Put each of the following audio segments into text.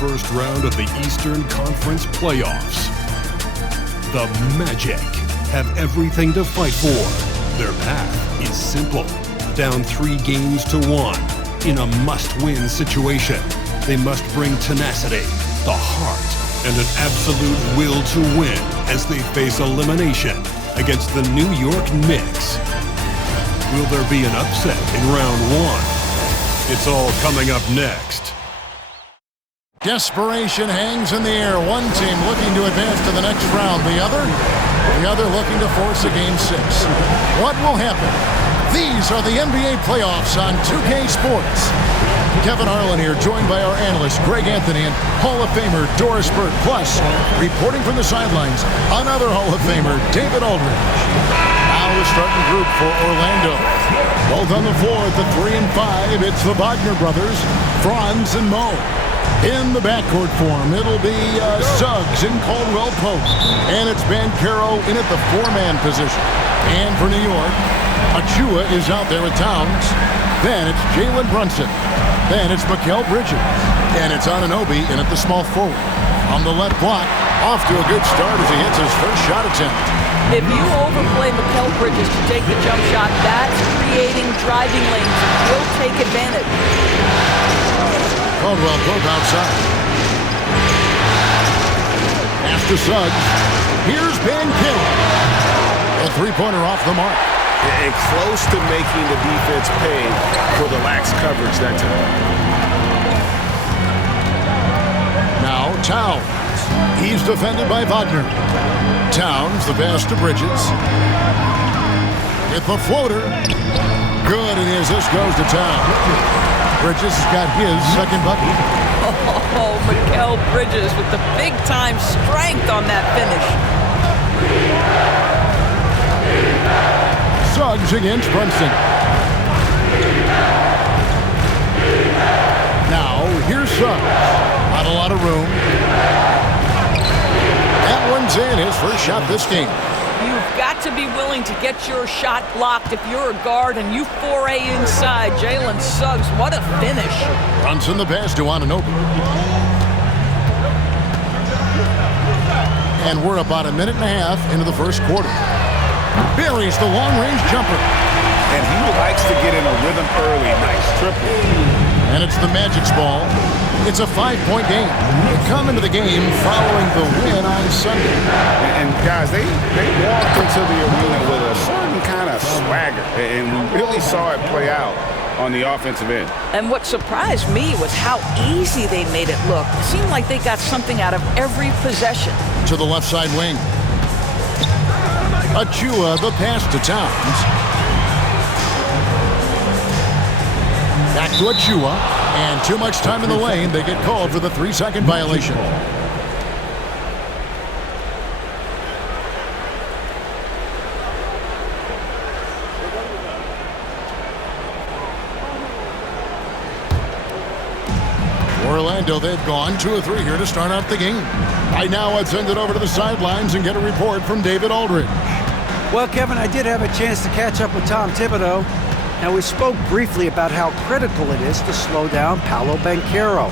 first round of the Eastern Conference playoffs. The Magic have everything to fight for. Their path is simple. Down 3 games to 1 in a must-win situation. They must bring tenacity, the heart, and an absolute will to win as they face elimination against the New York Knicks. Will there be an upset in round 1? It's all coming up next. Desperation hangs in the air. One team looking to advance to the next round. The other looking to force a Game 6. What will happen? These are the NBA playoffs on 2K Sports. Kevin Harlan here, joined by our analyst, Greg Anthony, and Hall of Famer Doris Burke. Plus, reporting from the sidelines, another Hall of Famer, David Aldridge. Now the starting group for Orlando. Both on the floor at the 3 and 5. It's the Wagner brothers, Franz and Mo. In the backcourt form, it'll be Suggs and Caldwell Pope. And it's Banchero in at the 4-man position. And for New York, Achua is out there with Towns. Then it's Jalen Brunson. Then it's Mikal Bridges. And it's Anunoby in at the small forward. On the left block, off to a good start as he hits his first shot attempt. If you overplay Mikal Bridges to take the jump shot, that's creating driving lanes. He'll take advantage. Caldwell Pope outside. After Suggs, here's Banchero. A 3-pointer off the mark. And close to making the defense pay for the lax coverage that time. Now Towns. He's defended by Wagner. Towns, the pass to Bridges. With the floater. Good, and as this goes to Towns. Bridges has got his second bucket. Oh, Mikal Bridges with the big-time strength on that finish. Suggs against Brunson. Now, here's Suggs. Not a lot of room. That one's in, his first shot this game. You've got to be willing to get your shot blocked if you're a guard and you foray inside. Jalen Suggs, what a finish. Brunson the pass to Anunoby. And we're about a minute and a half into the first quarter. Buries the long-range jumper. And he likes to get in a rhythm early. Nice triple. And it's the Magic's ball. It's a 5-point game. They come into the game following the win on Sunday. And guys, they walked into the arena with a certain kind of swagger. And we really saw it play out on the offensive end. And what surprised me was how easy they made it look. It seemed like they got something out of every possession. To the left side wing. Achua, the pass to Towns. Back to Achua. And too much time in the lane. They get called for the 3-second violation. Orlando, they've gone 2 of 3 here to start out the game. Right now, I'd send it over to the sidelines and get a report from David Aldridge. Well, Kevin, I did have a chance to catch up with Tom Thibodeau. Now, we spoke briefly about how critical it is to slow down Paolo Banchero.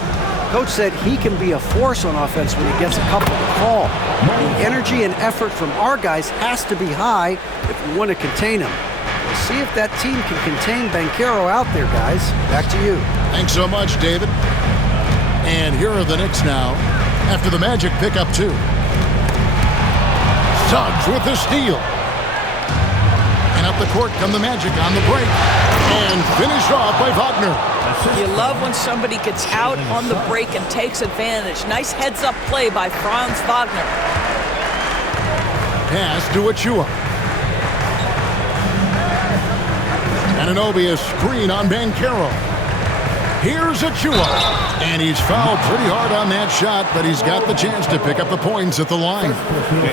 Coach said he can be a force on offense when he gets a couple to fall. The energy and effort from our guys has to be high if we want to contain him. We'll see if that team can contain Banchero out there, guys. Back to you. Thanks so much, David. And here are the Knicks now, after the Magic pick up 2. Suggs with the steal. And up the court come the Magic on the break. And finished off by Wagner. You love when somebody gets out on the break and takes advantage. Nice heads-up play by Franz Wagner. Pass to Achua. Anunoby, a screen on Banchero. Here's Achua. And he's fouled pretty hard on that shot, but he's got the chance to pick up the points at the line.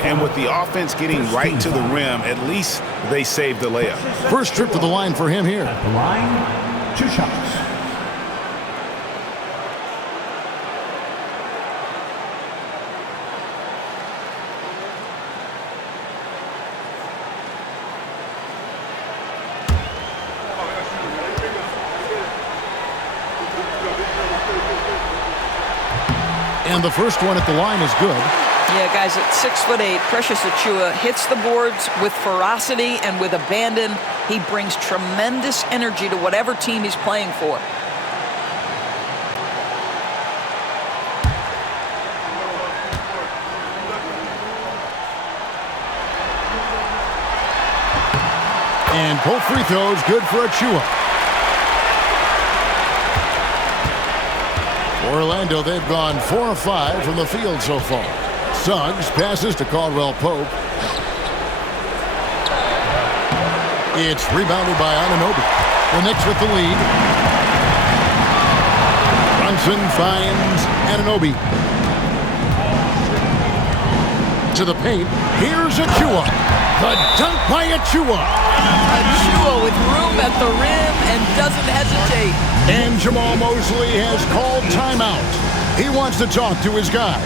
And with the offense getting right to the rim, at least they saved the layup. First trip to the line for him here. At the line, 2 shots. And the first one at the line is good. Yeah, guys, at 6'8", Precious Achiuwa hits the boards with ferocity and with abandon. He brings tremendous energy to whatever team he's playing for. And both free throws good for Achiuwa. For Orlando, they've gone 4 of 5 from the field so far. Suggs passes to Caldwell Pope. It's rebounded by Anunoby. The Knicks with the lead. Brunson finds Anunoby. To the paint. Here's Achiuwa. The dunk by Achiuwa. Achiuwa with room at the rim and doesn't hesitate. And Jamal Mosley has called timeout. He wants to talk to his guys.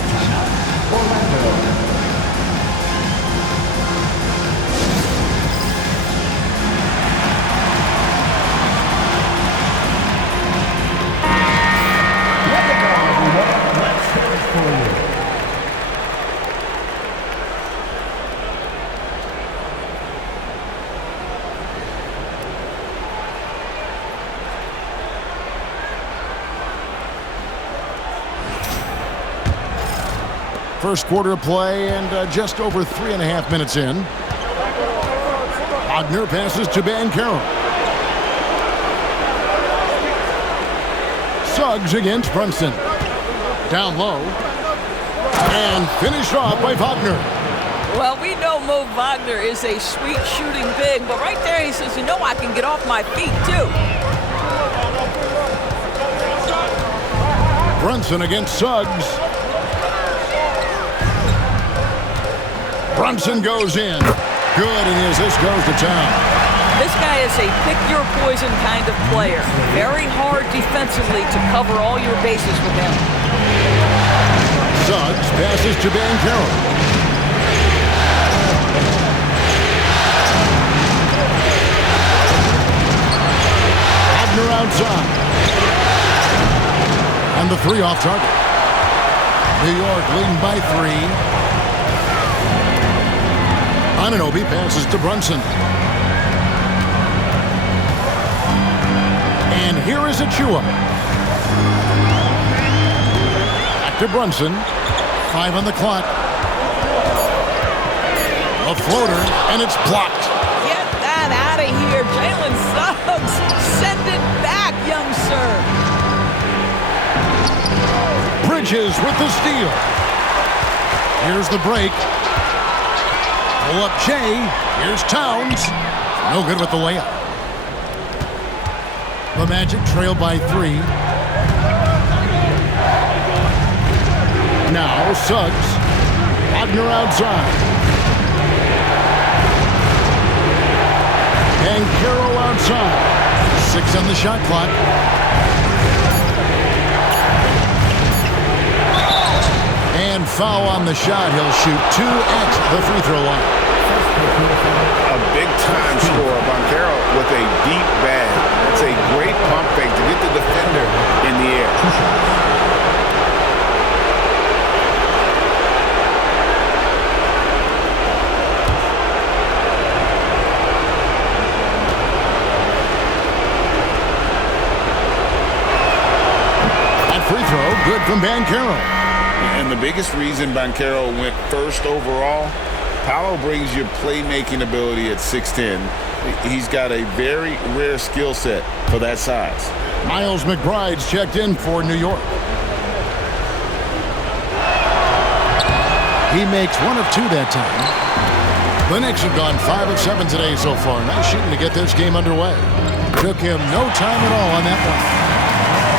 First quarter of play and just over 3.5 minutes in. Wagner passes to Banchero. Suggs against Brunson. Down low. And finished off by Wagner. Well, we know Mo Wagner is a sweet shooting big, but right there he says, you know, I can get off my feet too. Brunson against Suggs. Brunson goes in. Good, and his assist goes to town. This guy is a pick-your-poison kind of player. Very hard defensively to cover all your bases with him. Suggs passes to Banchero. Wagner outside. And the three off target. New York leading by 3. Anunoby passes to Brunson. And here is Achiuwa. Back to Brunson. 5 on the clock. A floater, and it's blocked. Get that out of here, Jalen Suggs. Send it back, young sir. Bridges with the steal. Here's the break. Pull up Jay. Here's Towns. No good with the layup. The Magic trail by 3. Now Suggs. Wagner outside. And Carroll outside. 6 on the shot clock. And foul on the shot. He'll shoot 2 at the free throw line. A big-time scorer, Banchero, with a deep bag. It's a great pump fake to get the defender in the air. That free throw, good from Banchero. And the biggest reason Banchero went first overall, Paolo brings you playmaking ability at 6'10". He's got a very rare skill set for that size. Miles McBride's checked in for New York. He makes 1 of 2 that time. The Knicks have gone 5 of 7 today so far. Nice shooting to get this game underway. Took him no time at all on that one.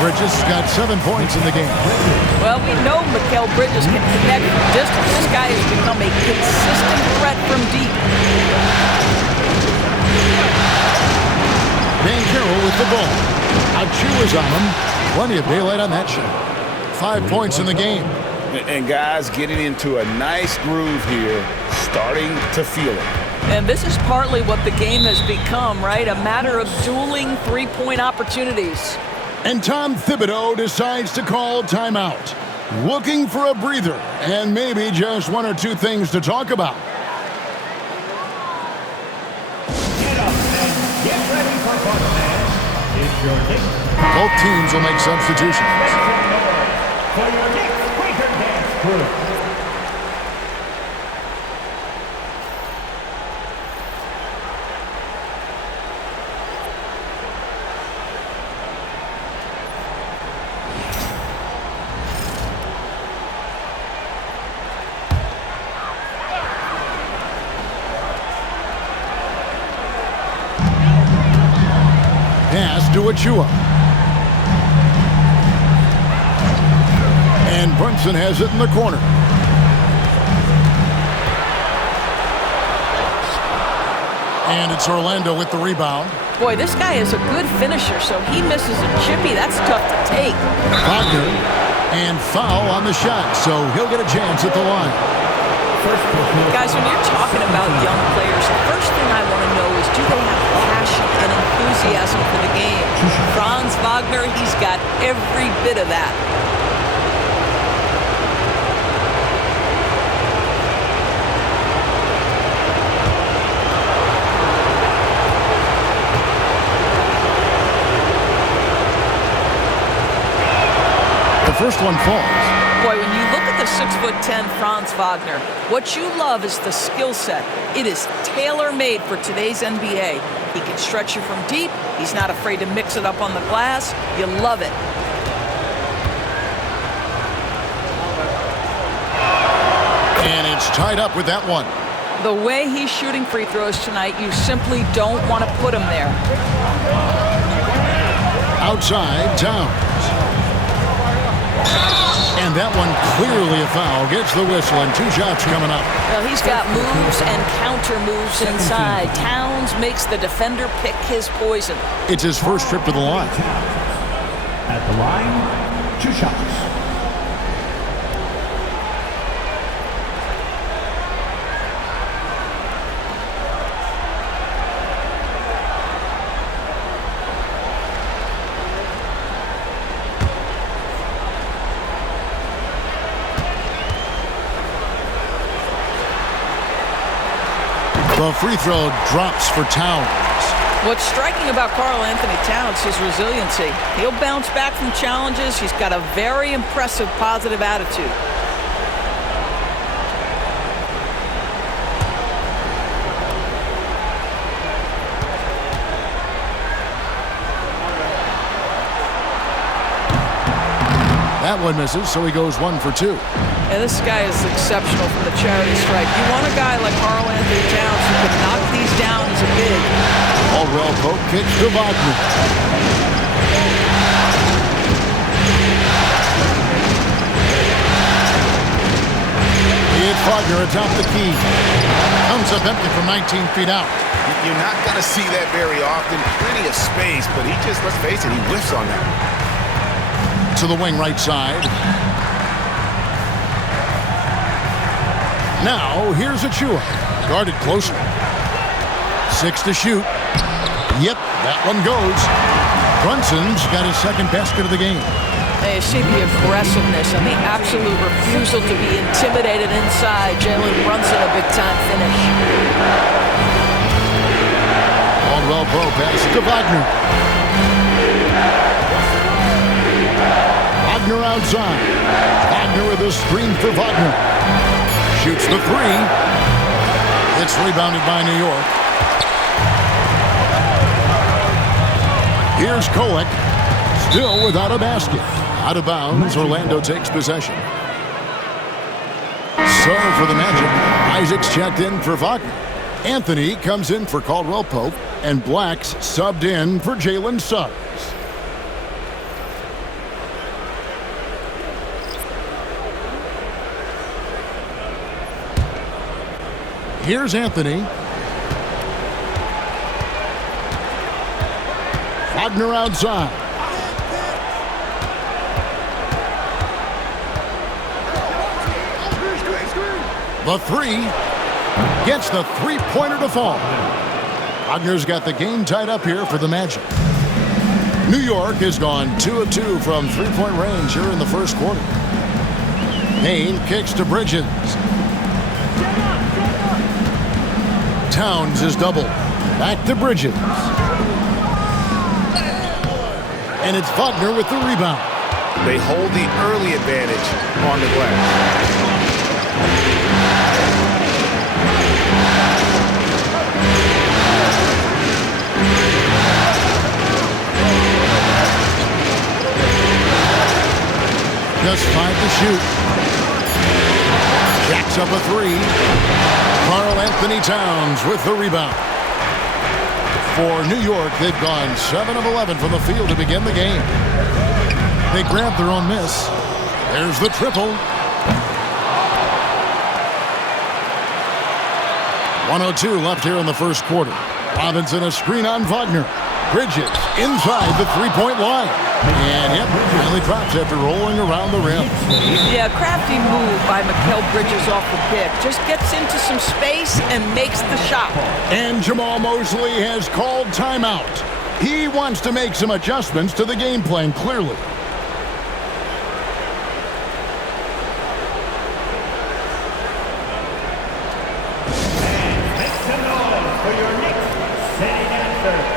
Bridges got 7 points in the game. Well, we know Mikal Bridges can connect from distance. This guy has become a consistent threat from deep. Banchero with the ball. Achiuwa's on him. Plenty of daylight on that shot. 5 points in the game. And guys getting into a nice groove here, starting to feel it. And this is partly what the game has become, right? A matter of dueling three-point opportunities. And Tom Thibodeau decides to call timeout. looking for a breather and maybe just one or two things to talk about. Get up and get ready for fun, fans. It's your Knicks. Both teams will make substitutions. For your Knicks Quaker Dance Crew. Pass to Achua. And Brunson has it in the corner. And it's Orlando with the rebound. Boy, this guy is a good finisher, so he misses a chippy. That's tough to take. Wagner. And foul on the shot, so he'll get a chance at the line. Guys, when you're talking about young players, the first thing I want to know is, do they have passion and enthusiasm for the game? Franz Wagner, he's got every bit of that. The first one falls. Boy, when you look at the 6'10" Franz Wagner, what you love is the skill set. It is tailor-made for today's NBA. He can stretch you from deep. He's not afraid to mix it up on the glass. You love it. And it's tied up with that one. The way he's shooting free throws tonight, you simply don't want to put him there. Outside, Towns. And that one clearly a foul. Gets the whistle and 2 shots coming up. Well, he's got moves and counter moves inside. Towns makes the defender pick his poison. It's his first trip to the line. At the line, 2 shots. The free throw drops for Towns. What's striking about Karl Anthony Towns is his resiliency. He'll bounce back from challenges. He's got a very impressive positive attitude. That one misses, so he goes 1 for 2. Yeah, this guy is exceptional from the charity stripe. You want a guy like Karl Anthony Towns who can knock these down as a big. Caldwell Pope kicks to Wagner. It's Wagner atop the key. Comes up empty from 19 feet out. You're not going to see that very often. Plenty of space, but he just, let's face it, he whiffs on that. To the wing right side. Now, here's Achua. Guarded closer. 6 to shoot. Yep, that one goes. Brunson's got his second basket of the game. Hey, you see the aggressiveness and the absolute refusal to be intimidated inside. Jalen Brunson, a big-time finish. Caldwell Pope passes to Wagner. Wagner outside. Wagner with a screen for Wagner. Shoots the 3. It's rebounded by New York. Here's Kolek. Still without a basket. Out of bounds, Orlando takes possession. So for the Magic, Isaac's checked in for Wagner. Anthony comes in for Caldwell Pope, and Black's subbed in for Jalen Suggs. Here's Anthony. Wagner outside. The 3 gets the three-pointer to fall. Wagner's got the game tied up here for the Magic. New York has gone 2 of 2 from three-point range here in the first quarter. Payne kicks to Bridges. Towns is doubled. Back to Bridges. And it's Wagner with the rebound. They hold the early advantage on the glass. Just 5 to shoot. Jacks up a 3. Karl Anthony Towns with the rebound. For New York, they've gone 7 of 11 from the field to begin the game. They grab their own miss. There's the triple. 1:02 left here in the first quarter. Robinson a screen on Wagner. Bridges inside the three-point line. And yep, finally drops after rolling around the rim. Yeah, crafty move by Mikal Bridges off the pick. Just gets into some space and makes the shot. And Jamal Mosley has called timeout. He wants to make some adjustments to the game plan, clearly. And make some noise for your Knicks sitting answer.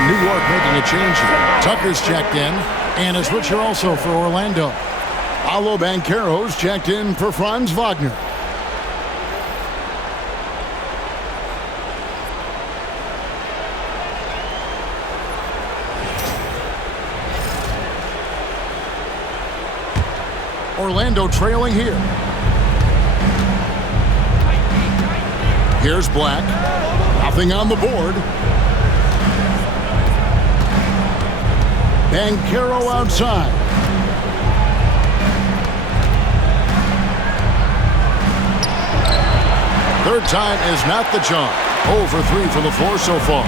New York making a change here. Tucker's checked in, and a switcher also for Orlando. Paolo Banchero's checked in for Franz Wagner. Orlando trailing here. Here's Black. Nothing on the board. Banchero outside. Third time is not the charm. 0 for 3 from the floor so far.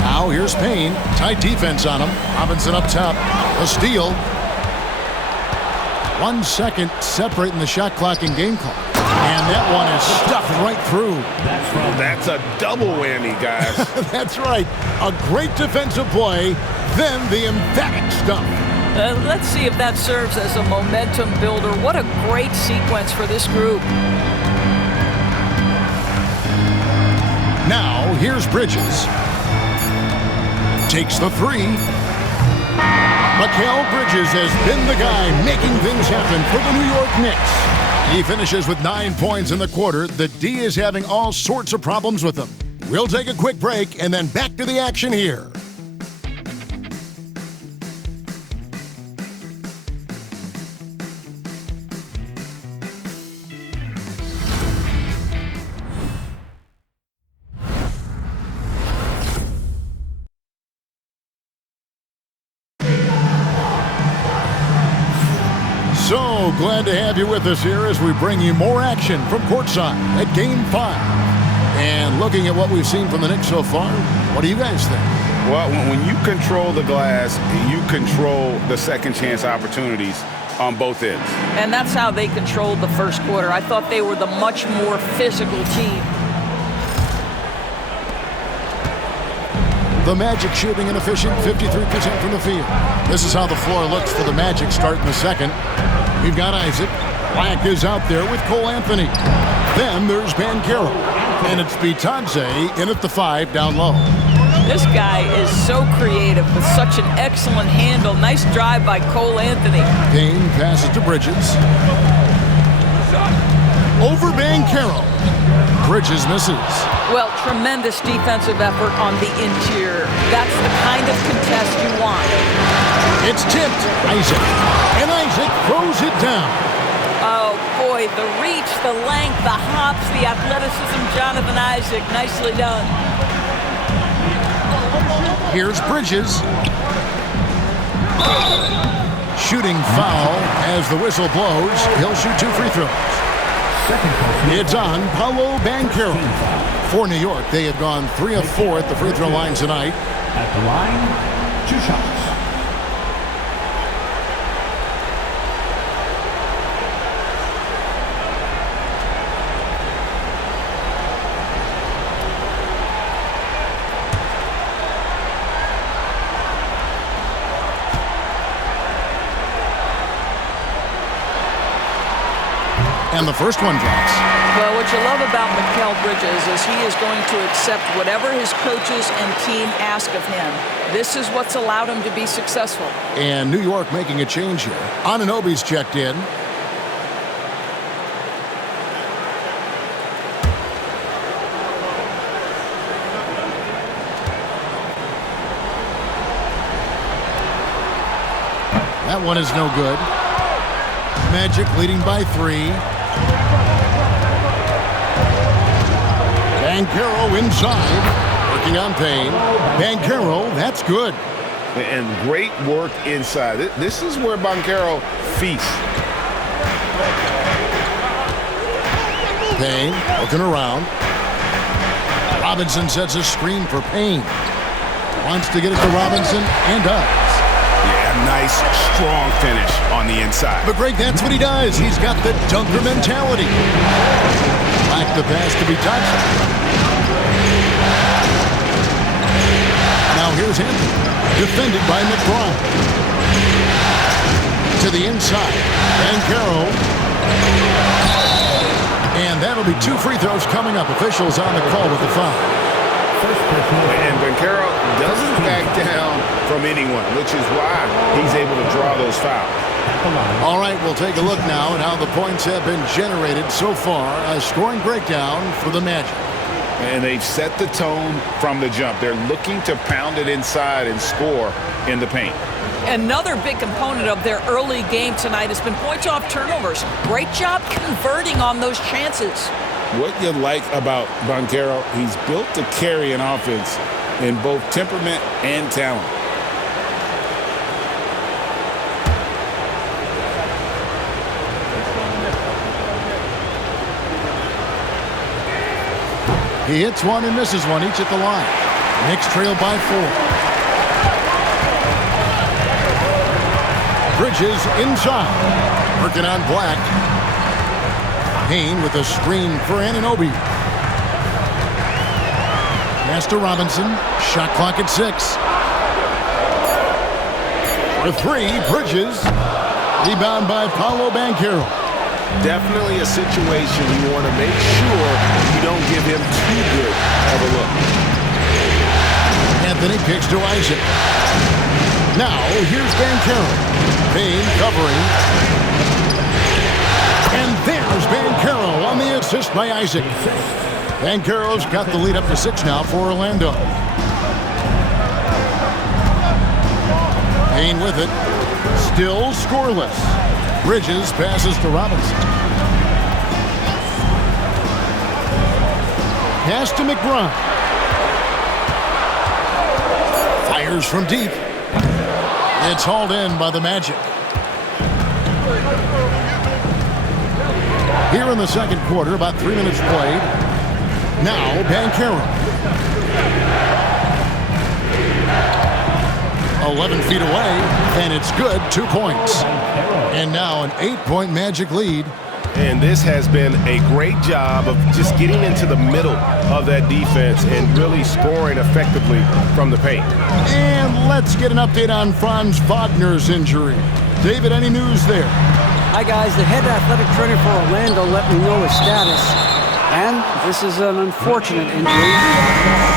Now here's Payne. Tight defense on him. Robinson up top. A steal. 1 second separating the shot clock and game clock. And that one is stuffed right through. That's a double whammy, guys. That's right. A great defensive play, then the emphatic stuff. Let's see if that serves as a momentum builder. What a great sequence for this group. Now, here's Bridges. Takes the 3. Mikal Bridges has been the guy making things happen for the New York Knicks. He finishes with 9 points in the quarter. The D is having all sorts of problems with him. We'll take a quick break and then back to the action here. So glad to have you with us here as we bring you more action from courtside at Game 5. And looking at what we've seen from the Knicks so far, what do you guys think? Well, when you control the glass, you control the second chance opportunities on both ends. And that's how they controlled the first quarter. I thought they were the much more physical team. The Magic shooting an efficient 53% from the field. This is how the floor looks for the Magic starting the second. We've got Isaac. Black is out there with Cole Anthony. Then there's Banchero. And it's Bitadze in at the 5 down low. This guy is so creative with such an excellent handle. Nice drive by Cole Anthony. Payne passes to Bridges. Over Banchero. Bridges misses. Well, tremendous defensive effort on the interior. That's the kind of contest you want. It's tipped. Isaac. And Isaac throws it down. Oh, boy, the reach, the length, the hops, the athleticism, Jonathan Isaac. Nicely done. Here's Bridges. Shooting foul as the whistle blows. He'll shoot 2 free throws. It's on Paolo Banchero. For New York, they have gone 3 of 4 at the free throw line tonight. At the line, 2 shots. And the first one drops. Well, what you love about Mikal Bridges is he is going to accept whatever his coaches and team ask of him. This is what's allowed him to be successful. And New York making a change here. Anunoby's checked in. That one is no good. Magic leading by 3. Banchero inside, working on Payne. Banchero, that's good. And great work inside. This is where Banchero feasts. Payne looking around. Robinson sets a screen for Payne. Wants to get it to Robinson and does. Yeah, nice, strong finish on the inside. But Greg, that's what he does. He's got the dunker mentality. Like the pass to be touched. Now here's Anthony, defended by McBride. To the inside, Banchero. And that'll be 2 free throws coming up. Officials on the call with the foul. And Banchero doesn't back down from anyone, which is why he's able to draw those fouls. All right, we'll take a look now at how the points have been generated so far. A scoring breakdown for the Magic. And they've set the tone from the jump. They're looking to pound it inside and score in the paint. Another big component of their early game tonight has been points off turnovers. Great job converting on those chances. What you like about Banchero, he's built to carry an offense in both temperament and talent. He hits one and misses one, each at the line. Knicks trail by 4. Bridges inside, working on Black. Payne with a screen for Anunoby. Pass to Robinson. Shot clock at 6. For 3, Bridges. Rebound by Paolo Banchero. Definitely a situation you want to make sure you don't give him too good of a look. Anthony kicks to Isaac. Now, here's Banchero. Payne covering. And there's Banchero on the assist by Isaac. Banchero's got the lead up to 6 now for Orlando. Payne with it. Still scoreless. Bridges passes to Robinson. Pass to McBride. Fires from deep. It's hauled in by the Magic. Here in the second quarter, about 3 minutes played. Now, Banchero. 11 feet away, and it's good. 2 points. And now an 8-point Magic lead. And this has been a great job of just getting into the middle of that defense and really scoring effectively from the paint. And let's get an update on Franz Wagner's injury. David, any news there? Hi, guys. The head athletic trainer for Orlando let me know his status. And this is an unfortunate injury,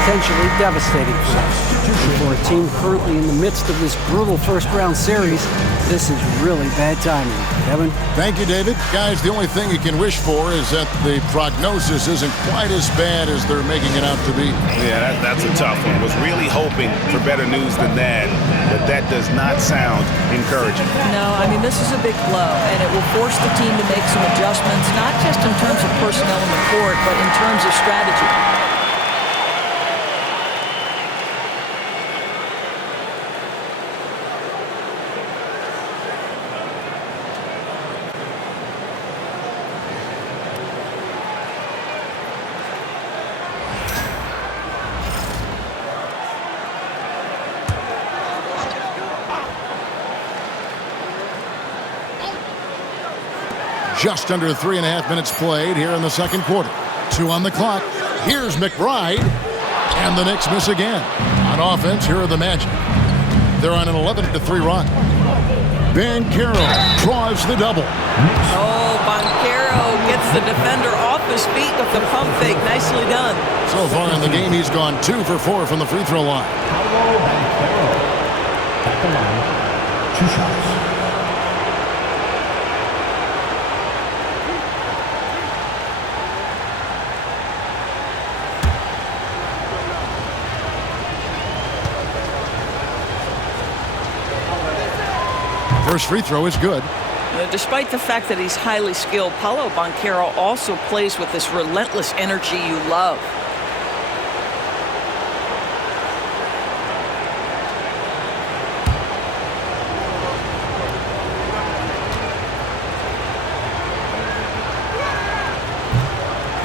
potentially devastating for us. For a team currently in the midst of this brutal first-round series, this is really bad timing. Kevin? Thank you, David. Guys, the only thing you can wish for is that the prognosis isn't quite as bad as they're making it out to be. Yeah, that's a tough one. Was really hoping for better news than that, but that does not sound encouraging. No, I mean, this is a big blow, and it will force the team to make some adjustments, not just in terms of personnel in the court, but in terms of strategy. Just under 3.5 minutes played here in the second quarter. 2 on the clock. Here's McBride. And the Knicks miss again. On offense, here are the Magic. They're on an 11-3 run. Banchero draws the double. Oh, Banchero gets the defender off his feet with the pump fake. Nicely done. So far in the game, he's gone 2 for 4 from the free throw line. Paolo Banchero. At the line, 2 shots. First free throw is good. Despite the fact that he's highly skilled, Paolo Banchero also plays with this relentless energy you love.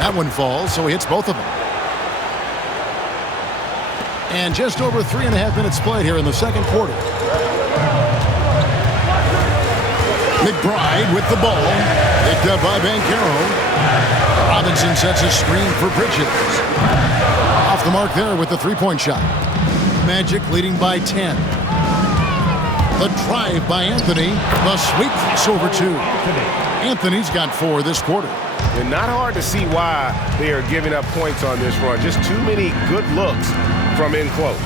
That one falls, so he hits both of them. And just over 3.5 minutes played here in the second quarter. McBride with the ball. Picked up by Banchero. Robinson sets a screen for Bridges. Off the mark there with the three-point shot. Magic leading by 10. The drive by Anthony. The sweep crossover two. Anthony's got 4 this quarter. And not hard to see why they are giving up points on this run. Just too many good looks from in close.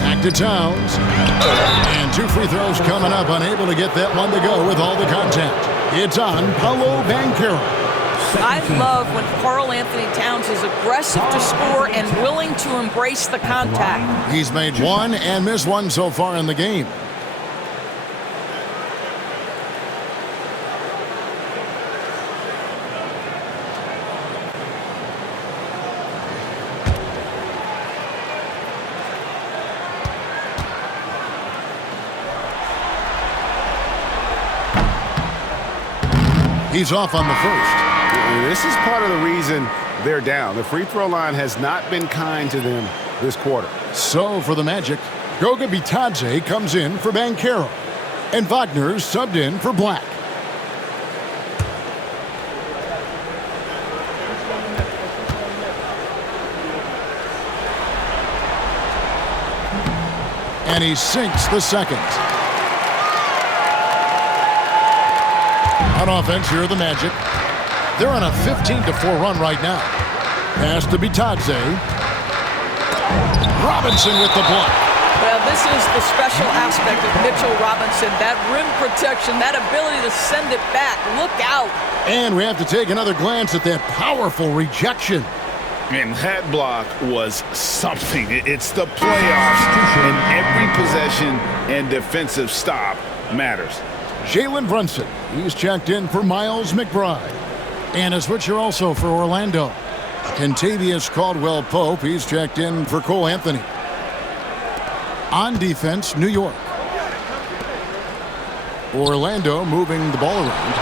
Back to Towns. And 2 free throws coming up. Unable to get that one to go with all the contact. It's on Paolo Banchero. I love when Karl Anthony Towns is aggressive to score and willing to embrace the contact. He's made 1 and missed 1 so far in the game. He's off on the first. This is part of the reason they're down. The free throw line has not been kind to them this quarter. So for the Magic, Goga Bitadze comes in for Banchero. And Wagner's subbed in for Black. And he sinks the second. On offense, here are the Magic. They're on a 15-4 run right now. Pass to Bitadze. Robinson with the block. Well, this is the special aspect of Mitchell Robinson. That rim protection, that ability to send it back. Look out. And we have to take another glance at that powerful rejection. And that block was something. It's the playoffs, and every possession and defensive stop matters. Jalen Brunson, he's checked in for Miles McBride. And a switcher also for Orlando. Kentavious Caldwell-Pope, he's checked in for Cole Anthony. On defense, New York. Orlando moving the ball around.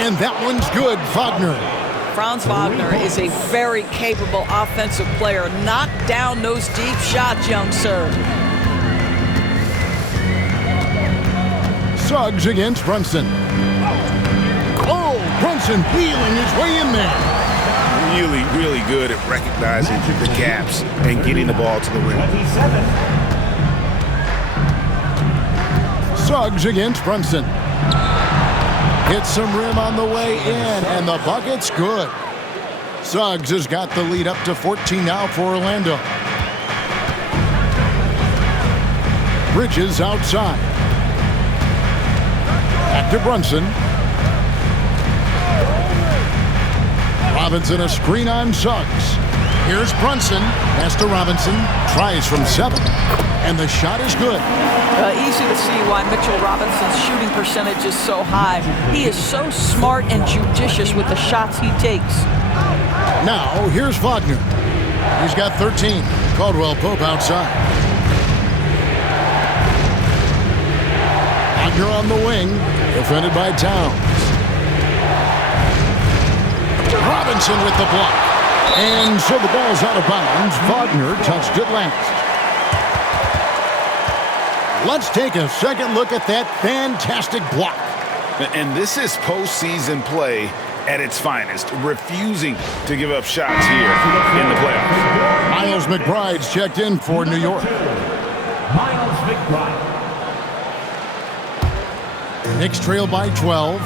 And that one's good, Wagner. Franz Wagner is a very capable offensive player. Knock down those deep shots, young sir. Suggs against Brunson. Oh, Brunson wheeling his way in there. Really good at recognizing the gaps and getting the ball to the rim. 27. Suggs against Brunson. Hits some rim on the way in, and the bucket's good. Suggs has got the lead up to 14 now for Orlando. Bridges outside. Back to Brunson. Robinson a screen on Suggs. Here's Brunson. Pass to Robinson. Tries from 7. And the shot is good. Easy to see why Mitchell Robinson's shooting percentage is so high. He is so smart and judicious with the shots he takes. Now, here's Wagner. He's got 13. Caldwell-Pope outside. Wagner on the wing. Defended by Towns. Robinson with the block. And so the ball's out of bounds. Wagner touched it last. Let's take a second look at that fantastic block. And this is postseason play at its finest, refusing to give up shots here in the playoffs. Miles McBride's checked in for New York. Miles McBride. Knicks trail by 12.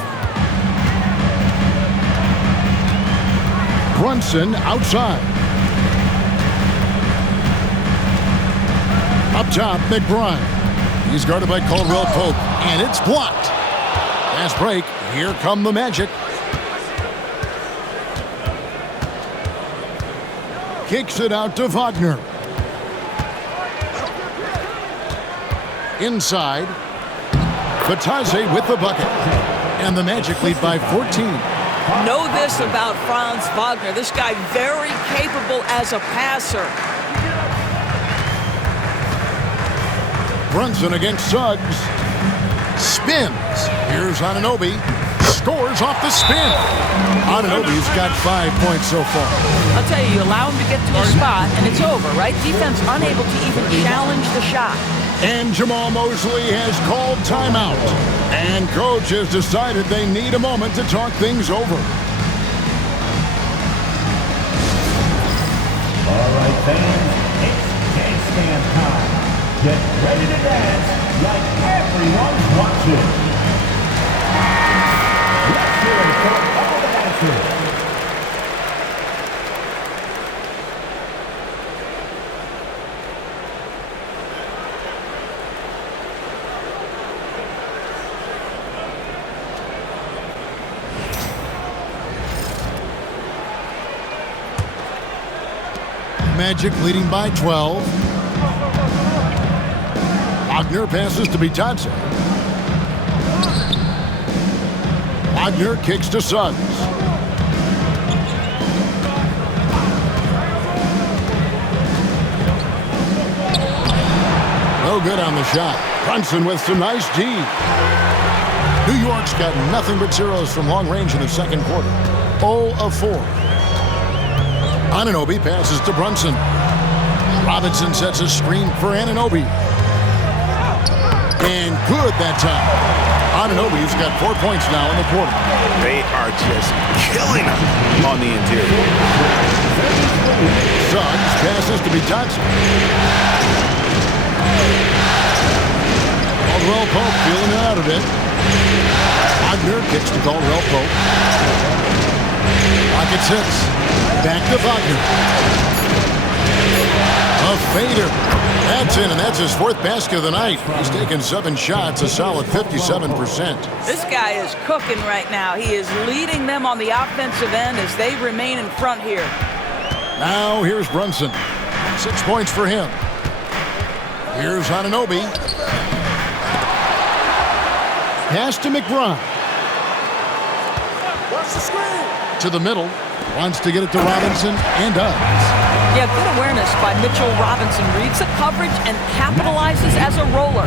Brunson outside. Up top, McBride. He's guarded by Caldwell Pope, and it's blocked. Fast break. Here come the Magic. Kicks it out to Wagner. Inside. Batase with the bucket. And the Magic lead by 14. Know this about Franz Wagner. This guy very capable as a passer. Brunson against Suggs. Spins. Here's Anunoby. Scores off the spin. Anunoby's got 5 points so far. I'll tell you, you allow him to get to a spot, and it's over, right? Defense unable to even challenge the shot. And Jamal Mosley has called timeout. And coach has decided they need a moment to talk things over. All right, fans, it's dance stand time. Get ready to dance like everyone's watching. Let's hear it for all the dancers. Magic leading by 12. Wagner passes to Batase. Wagner kicks to Suggs. No good on the shot. Brunson with some nice D. New York's got nothing but zeros from long range in the second quarter. 0 of 4. Anunoby passes to Brunson. Robinson sets a screen for Anunoby. And good that time. Anunoby's got 4 points now in the quarter. They are just killing them on the interior. Suggs passes to Batase. Caldwell Pope feeling it out a bit. Wagner kicks to Caldwell Pope. Rockets hits. Back to Wagner. A fader. That's in, and that's his 4th basket of the night. He's taken 7 shots, a solid 57%. This guy is cooking right now. He is leading them on the offensive end as they remain in front here. Now here's Brunson. 6 points for him. Here's Anunoby. Pass to McBride. To the middle. Wants to get it to Robinson and does. Yeah, good awareness by Mitchell Robinson. Reads the coverage and capitalizes as a roller.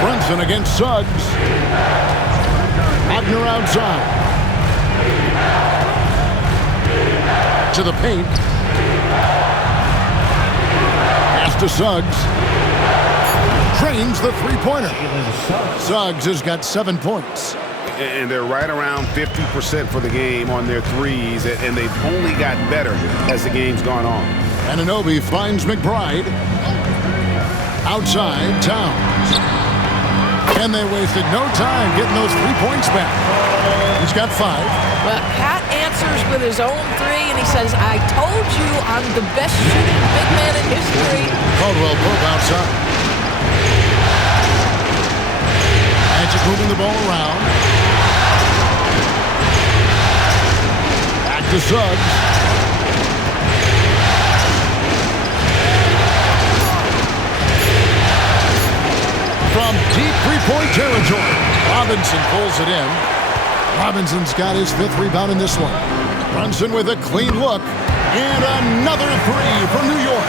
Brunson against Suggs. Wagner outside. To the paint. Pass to Suggs. Drains the three-pointer. Suggs has got 7 points. And they're right around 50% for the game on their threes, and they've only gotten better as the game's gone on. Anunoby finds McBride. Outside, Towns. And they wasted no time getting those 3 points back. He's got 5. Well, Cat answers with his own 3, and he says, I told you I'm the best shooting big man in history. Caldwell Pope outside. Magic moving the ball around. To Suggs. From deep three-point territory, Robinson pulls it in. Robinson's got his 5th rebound in this one. Brunson with a clean look. And another 3 from New York.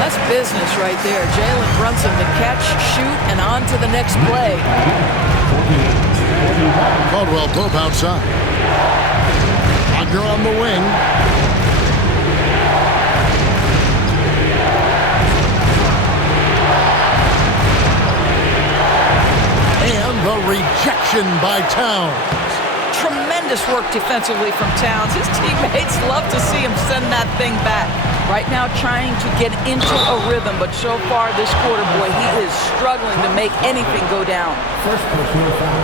That's business right there. Jalen Brunson, the catch, shoot, and on to the next play. Caldwell Pope outside. Wagner on the wing. rejection by Towns. Tremendous work defensively from Towns. His teammates love to see him send that thing back. Right now trying to get into a rhythm, but so far this quarter, boy, he is struggling to make anything go down. First personal foul,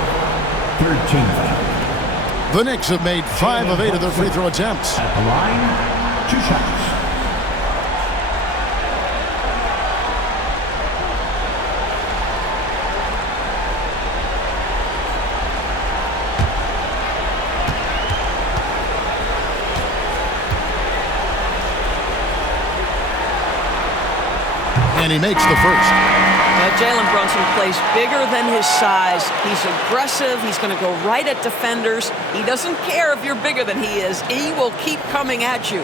third team foul. The Knicks have made 5 of 8 of their free throw attempts. At the line, 2 shots. And he makes the first. Jalen Brunson plays bigger than his size. He's aggressive. He's going to go right at defenders. He doesn't care if you're bigger than he is. He will keep coming at you.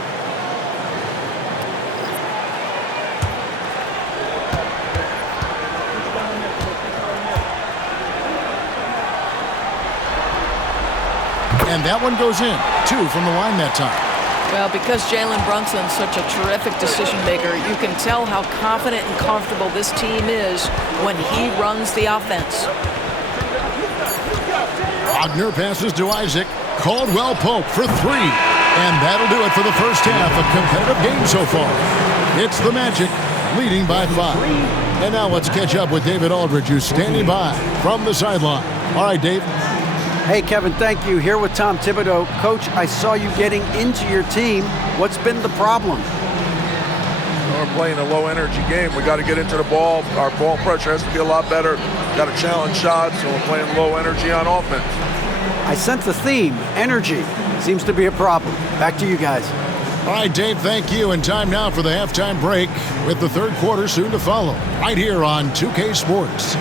And that one goes in. 2 from the line that time. Well, because Jalen Brunson's such a terrific decision maker, you can tell how confident and comfortable this team is when he runs the offense. Wagner passes to Isaac. Caldwell Pope for 3. And that'll do it for the first half. A competitive game so far. It's the Magic leading by 5. And now let's catch up with David Aldridge, who's standing by from the sideline. All right, Dave. Hey, Kevin, thank you. Here with Tom Thibodeau. Coach, I saw you getting into your team. What's been the problem? We're playing a low-energy game. We got to get into the ball. Our ball pressure has to be a lot better. Got to challenge shots, and we're playing low energy on offense. I sense the theme. Energy seems to be a problem. Back to you guys. All right, Dave, thank you. And time now for the halftime break with the third quarter soon to follow. Right here on 2K Sports.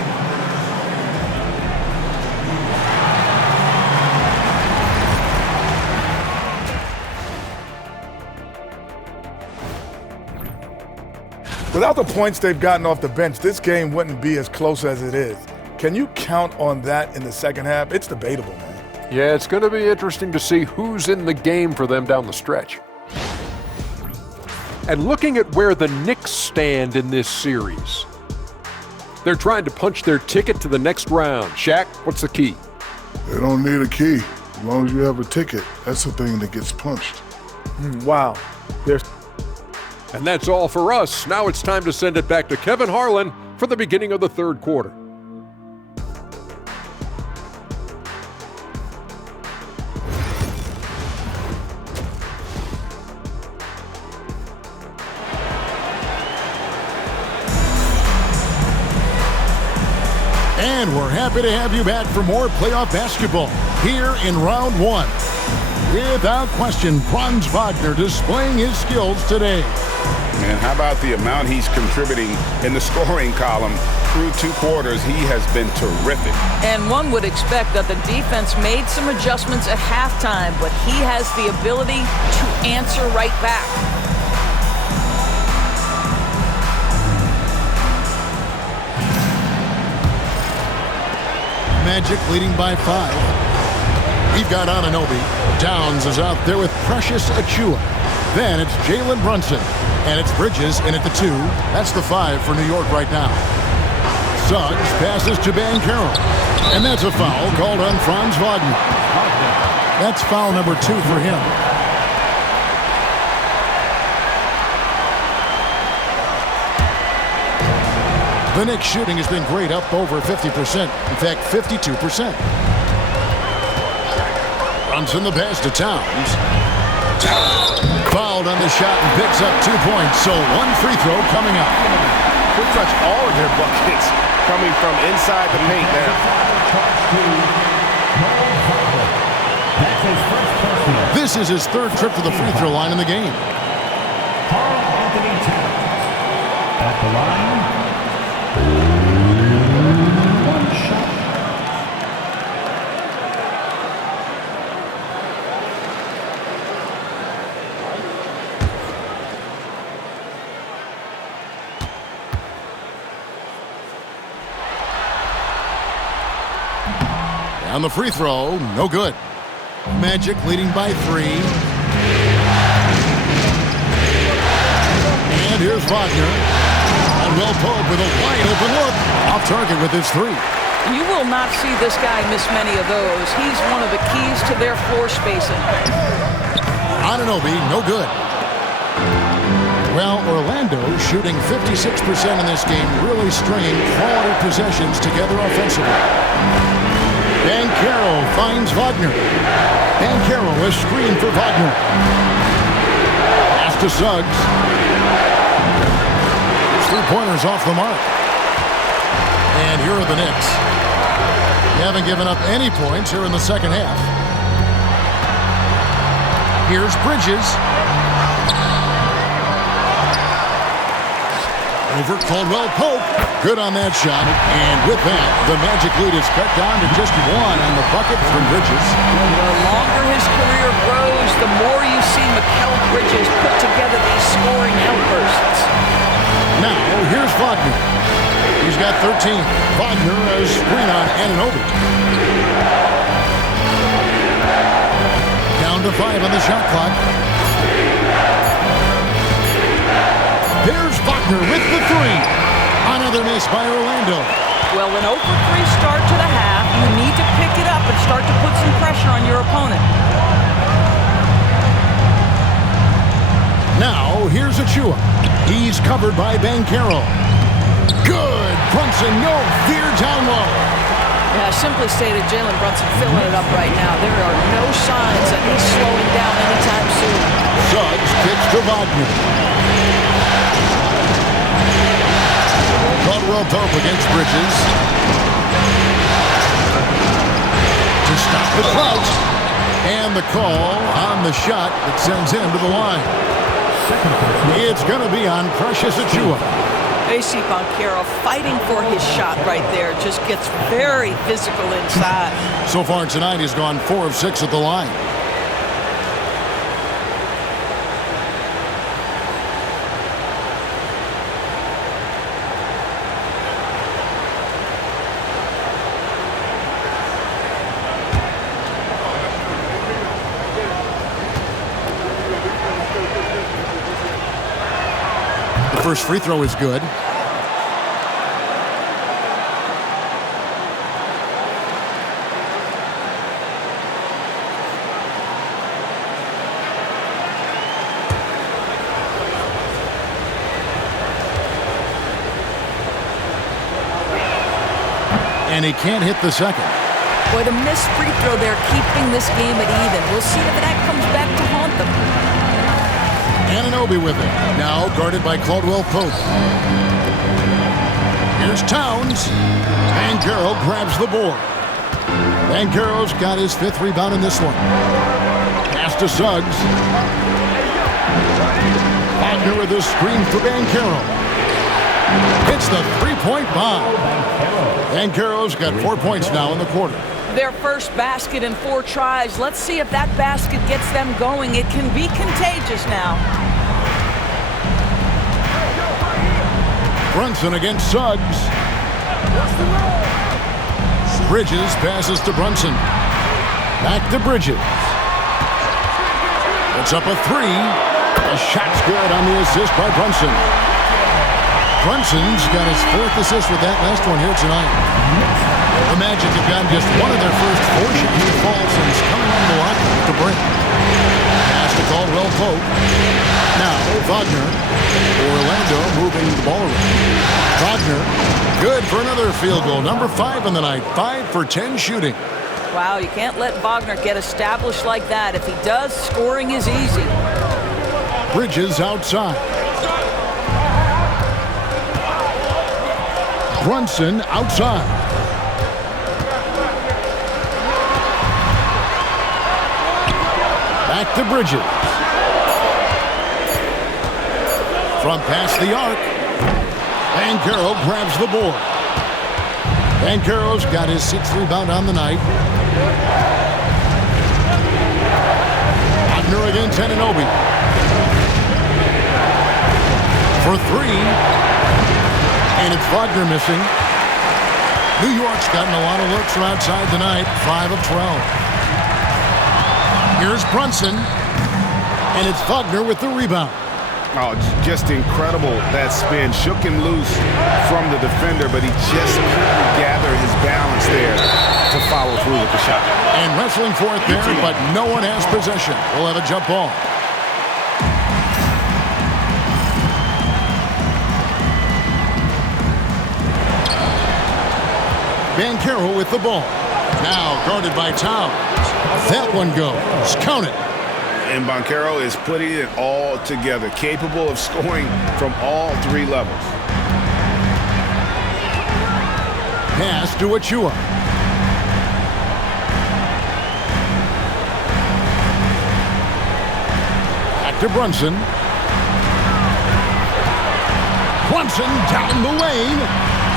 Without the points they've gotten off the bench, this game wouldn't be as close as it is. Can you count on that in the second half? It's debatable, man. Yeah, it's going to be interesting to see who's in the game for them down the stretch. And looking at where the Knicks stand in this series, they're trying to punch their ticket to the next round. Shaq, what's the key? They don't need a key. As long as you have a ticket, that's the thing that gets punched. Wow. And that's all for us. Now it's time to send it back to Kevin Harlan for the beginning of the third quarter. And we're happy to have you back for more playoff basketball here in round 1. Without question, Franz Wagner displaying his skills today. Man, how about the amount he's contributing in the scoring column through 2 quarters? He has been terrific. And one would expect that the defense made some adjustments at halftime, but he has the ability to answer right back. Magic leading by 5. We've got Anunoby. Downs is out there with Precious Achiuwa. Then it's Jalen Brunson. And it's Bridges in at the 2. That's the 5 for New York right now. Suggs passes to Banchero. And that's a foul called on Franz Wagner. That's foul number 2 for him. The Knicks shooting has been great, up over 50%. In fact, 52%. Brunson the pass to Towns. Fouled on the shot and picks up 2 points, so 1 free throw coming up. Pretty much all of their buckets coming from inside the paint now. This is his 3rd trip to the free throw line in the game. Anthony Towns at the line. 1 shot. On the free throw, no good. Magic leading by 3. And here's Wagner. Caldwell Pope with a wide open look. Off target with his 3. You will not see this guy miss many of those. He's one of the keys to their floor spacing. Anunoby, no good. Well, Orlando shooting 56% in this game, really stringing quality possessions together offensively. Banchero finds Wagner. Banchero is screened for Wagner. Pass to Suggs. Three-pointers off the mark. And here are the Knicks. They haven't given up any points here in the second half. Here's Bridges. Over Caldwell Pope. Good on that shot. And with that, the Magic lead is cut down to just one on the bucket from Bridges. The longer his career grows, the more you see Mikal Bridges put together these scoring outbursts. Now, here's Wagner. He's got 13. Wagner as screen on Anunoby. Down to 5 on the shot clock. There's Wagner with the three. Another miss by Orlando. Well, an 0 for 3 start to the half. You need to pick it up and start to put some pressure on your opponent. Now, here's Achua. He's covered by Banchero. Good. Brunson, no fear down low. Yeah, simply stated, Jalen Brunson filling it up right now. There are no signs that he's slowing down anytime soon. Suggs kicks to Wagner. Caldwell Pope against Bridges. To stop the crouch. And the call on the shot that sends him to the line. It's going to be on Precious Achua. AC Banchero fighting for his shot right there. Just gets very physical inside. So far tonight, he's gone 4 of 6 at the line. First free throw is good. And he can't hit the second. Boy, the missed free throw there keeping this game at even. We'll see if that comes back to haunt them. Anunoby with it. Now guarded by Caldwell Pope. Here's Towns. Banchero grabs the board. Banchero's got his 5th rebound in this one. Pass to Suggs. Wagner with a screen for Banchero. Hits the three-point bomb. Banchero's got 4 points now in the quarter. Their first basket in 4 tries. Let's see if that basket gets them going. It can be contagious now. Brunson against Suggs. Bridges passes to Brunson. Back to Bridges. It's up a 3. The shot's good on the assist by Brunson. Brunson's got his 4th assist with that last one here tonight. The Magic have gotten just one of their first 4 shooting falls since coming on the line with the break. Pass to Caldwell Pope. Now, Wagner. Orlando moving the ball around. Wagner, good for another field goal. Number 5 in the night. 5 for 10 shooting. Wow, you can't let Wagner get established like that. If he does, scoring is easy. Bridges outside. Brunson outside. Back to Bridges. From past the arc. Banchero grabs the board. Banchero's got his 6th rebound on the night. Wagner against Anunoby. For 3. And it's Wagner missing. New York's gotten a lot of looks from outside tonight. 5 of 12. Here's Brunson. And it's Wagner with the rebound. Oh, just incredible, that spin. Shook him loose from the defender, but he just couldn't gather his balance there to follow through with the shot. And wrestling for it there, but no one has possession. We'll have a jump ball. Banchero with the ball. Now guarded by Towns. That one goes. Count it. And Banchero is putting it all together, capable of scoring from all three levels. Pass to Achua. Back to Brunson. Brunson down the lane.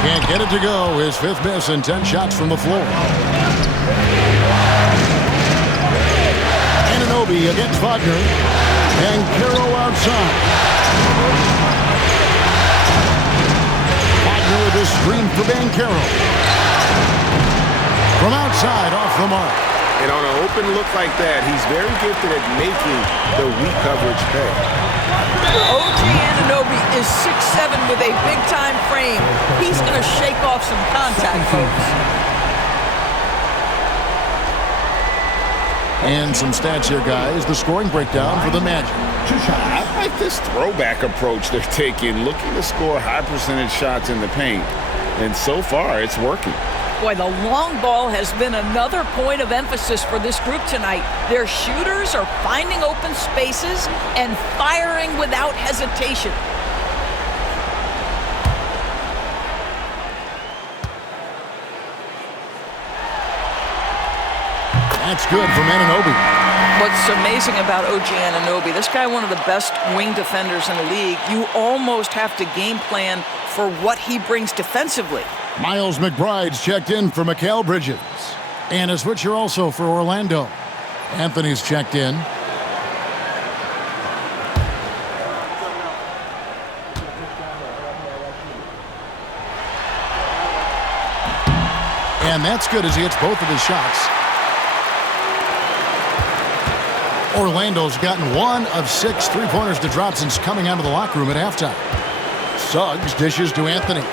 Can't get it to go. His fifth miss and 10 shots from the floor. Anunoby against Wagner. Banchero outside. Wagner with a screen for Banchero. From outside, off the mark. And on an open look like that, he's very gifted at making the weak coverage pay. OG Anunoby is 6'7" with a big-time frame. He's going to shake off some contact, folks. And some stats here, guys. The scoring breakdown for the Magic. I like this throwback approach they're taking, looking to score high percentage shots in the paint. And so far, it's working. Boy, the long ball has been another point of emphasis for this group tonight. Their shooters are finding open spaces and firing without hesitation. That's good from Anunoby. What's amazing about OG Anunoby, this guy one of the best wing defenders in the league. You almost have to game plan for what he brings defensively. Miles McBride's checked in for Mikal Bridges. And a switcher also for Orlando. Anthony's checked in. And that's good as he hits both of his shots. Orlando's gotten 1 of 6 three-pointers to drop since coming out of the locker room at halftime. Suggs dishes to Anthony.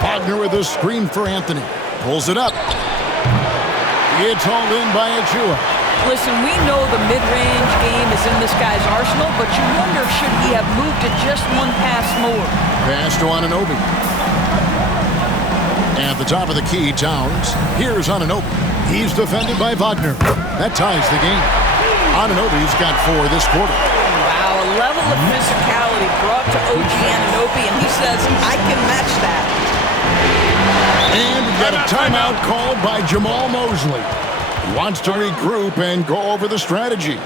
Wagner with a screen for Anthony. Pulls it up. It's hauled in by Achua. Listen, we know the mid-range game is in this guy's arsenal, but you wonder should he have moved to just one pass more. Pass to Anunoby. At the top of the key, Towns. Here's Anunoby. He's defended by Wagner. That ties the game. Anunoby's got 4 this quarter. Wow, a level of physicality brought to OG Anunoby, and he says, I can match that. And we got a timeout called by Jamal Mosley. He wants to regroup and go over the strategy.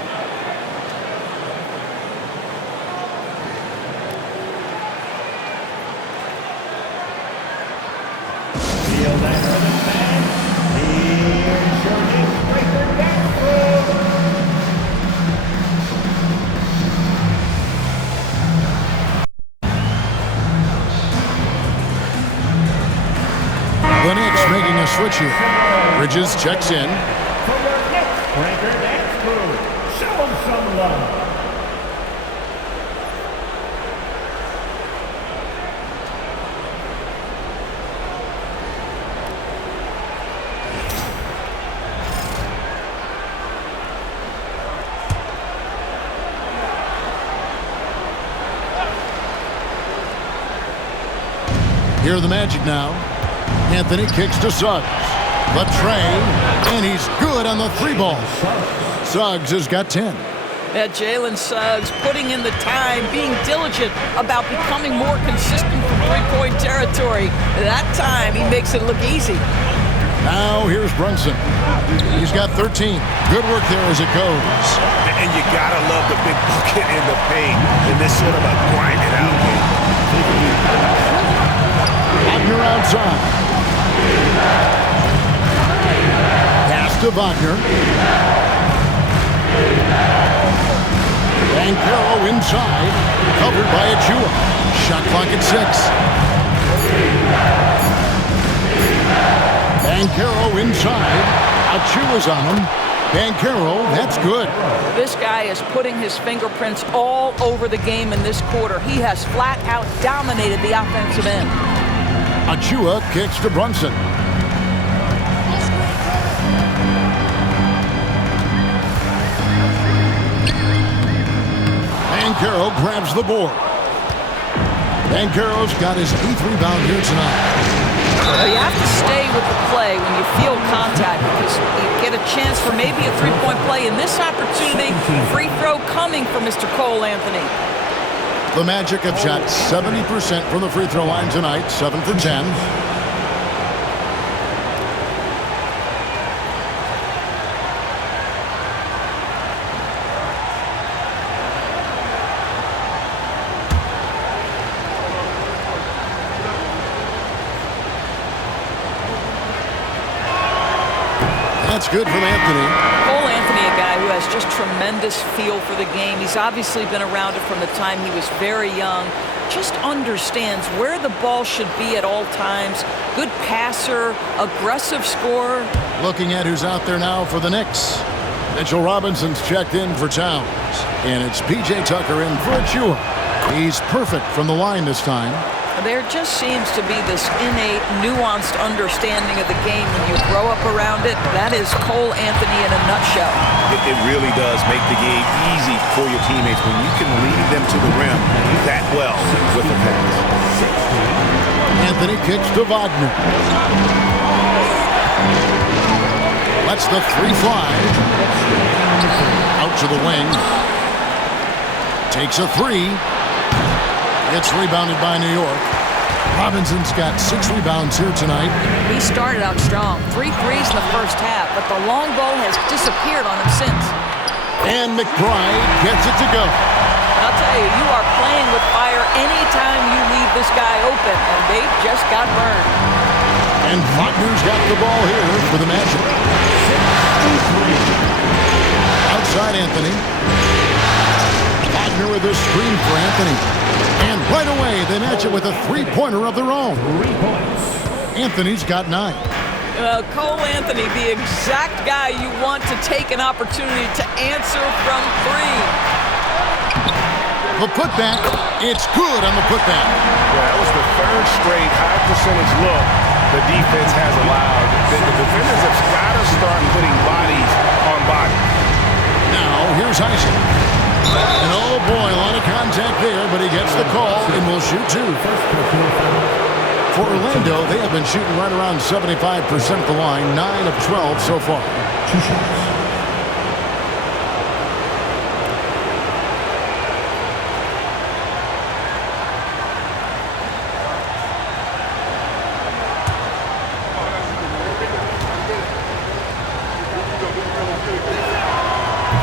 The Knicks making a switch here. Bridges checks in. For your Knicks breaker dance crew, show them some love. Here are the Magic now. Anthony kicks to Suggs. The train, and he's good on the 3-ball. Suggs has got 10. Yeah, Jalen Suggs putting in the time, being diligent about becoming more consistent from three-point territory. That time, he makes it look easy. Now here's Brunson. He's got 13. Good work there as it goes. And you gotta love the big bucket in the paint in this sort of a grinded out game. Wagner outside. Pass to Wagner. Banchero inside. Covered by Achua. Shot clock at 6. Banchero inside. Achua's on him. Banchero, that's good. This guy is putting his fingerprints all over the game in this quarter. He has flat out dominated the offensive end. Achua kicks to Brunson. Banchero grabs the board. Banchero's got his 8th rebound here tonight. Well, you have to stay with the play when you feel contact because you get a chance for maybe a three-point play. In this opportunity, free throw coming from Mr. Cole Anthony. The Magic have shot 70% from the free throw line tonight, 7 for 10. That's good from Anthony. Cole Anthony, a guy who has just tremendous feel for the game. He's obviously been around it from the time he was very young. Just understands where the ball should be at all times. Good passer, aggressive scorer. Looking at who's out there now for the Knicks. Mitchell Robinson's checked in for Towns. And it's P.J. Tucker in for Achua. He's perfect from the line this time. There just seems to be this innate, nuanced understanding of the game when you grow up around it. That is Cole Anthony in a nutshell. It really does make the game easy for your teammates when you can lead them to the rim that well with the pass. Anthony kicks to Wagner. Lets the 3 fly. Out to the wing. Takes a 3. It's rebounded by New York. Robinson's got 6 rebounds here tonight. He started out strong. 3 threes in the first half, but the long ball has disappeared on him since. And McBride gets it to go. I'll tell you, you are playing with fire anytime you leave this guy open, and they just got burned. And Wagner's got the ball here for the Magic. Outside Anthony. Wagner with a screen for Anthony. And right away, they match it with a 3-pointer of their own. 3 points. Anthony's got 9. Cole Anthony, the exact guy you want to take an opportunity to answer from 3. The putback, it's good on the putback. Yeah, that was the 3rd straight high percentage look the defense has allowed. The defenders have got to start putting bodies on bodies. Now, here's Isaac. And oh boy, a lot of contact there, but he gets the call and will shoot 2. For Orlando, they have been shooting right around 75% at the line, 9 of 12 so far. 2 shots.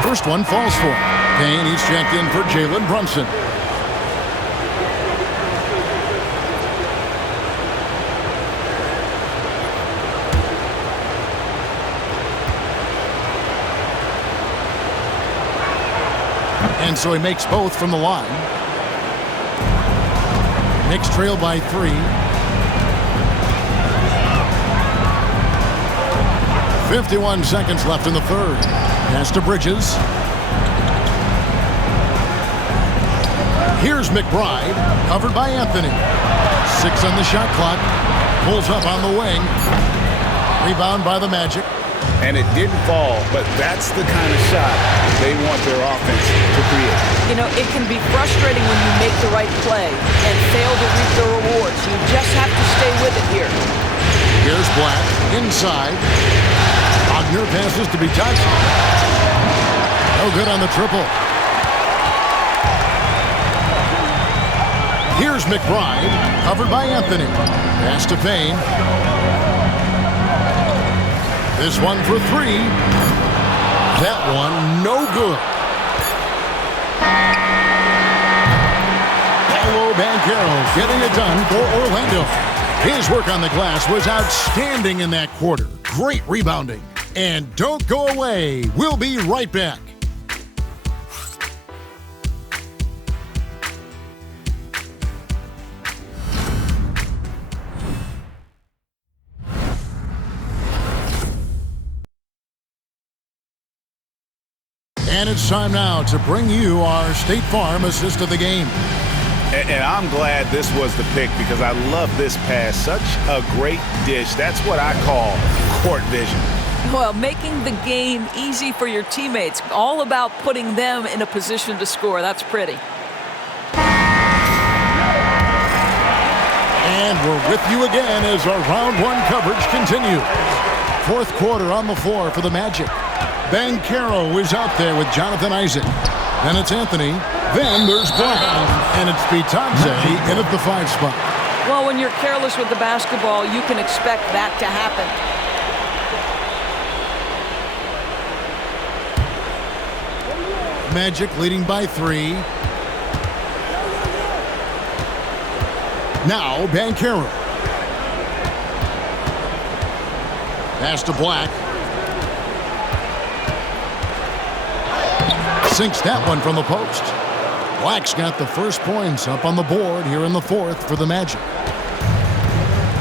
First one falls for him. Payne, he's checked in for Jalen Brunson. And so he makes both from the line. Knicks trail by 3. 51 seconds left in the 3rd. Pass to Bridges. Here's McBride, covered by Anthony. 6 on the shot clock. Pulls up on the wing. Rebound by the Magic. And it didn't fall, but that's the kind of shot they want their offense to create. You know, it can be frustrating when you make the right play and fail to reap the rewards. You just have to stay with it here. Here's Black, inside. Wagner passes to be touched. No good on the triple. Here's McBride, covered by Anthony. Pass to Payne. This one for 3. That one, no good. Paolo Banchero getting it done for Orlando. His work on the glass was outstanding in that quarter. Great rebounding. And don't go away. We'll be right back. And it's time now to bring you our State Farm assist of the game. And I'm glad this was the pick because I love this pass. Such a great dish. That's what I call court vision. Well, making the game easy for your teammates. All about putting them in a position to score. That's pretty. And we're with you again as our round one coverage continues. Fourth quarter on the floor for the Magic. Banchero is out there with Jonathan Isaac. Then it's Anthony. Then there's Black. And it's Bitadze in at the 5 spot. Well, when you're careless with the basketball, you can expect that to happen. Magic leading by 3. Now Banchero. Pass to Black. Sinks that one from the post. Black's got the first points up on the board here in the fourth for the Magic.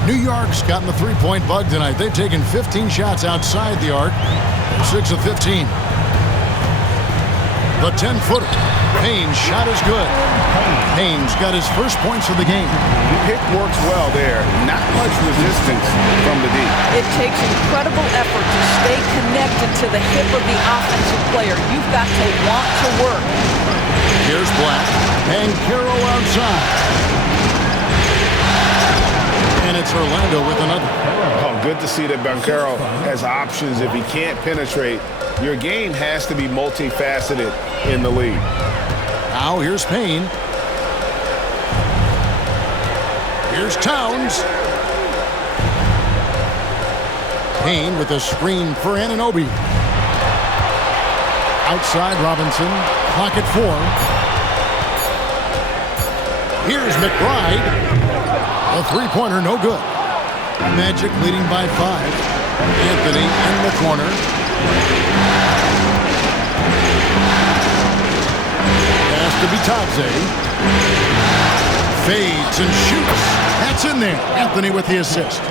New York's gotten the three-point bug tonight. They've taken 15 shots outside the arc. 6 of 15. The 10-footer. Payne's shot is good. Payne's got his first points of the game. The pick works well there. Not much resistance from the D. It takes incredible effort to stay connected to the hip of the offensive player. You've got to want to work. Here's Black. Banchero outside. And it's Orlando with another. Oh, good to see that Banchero has options if he can't penetrate. Your game has to be multifaceted in the league. Now here's Payne. Here's Towns. Payne with a screen for Anunoby. Outside Robinson. Clock at 4. Here's McBride. A three-pointer, no good. Magic leading by 5. Anthony in the corner. Pass to Bitadze. Fades and shoots. That's in there. Anthony with the assist.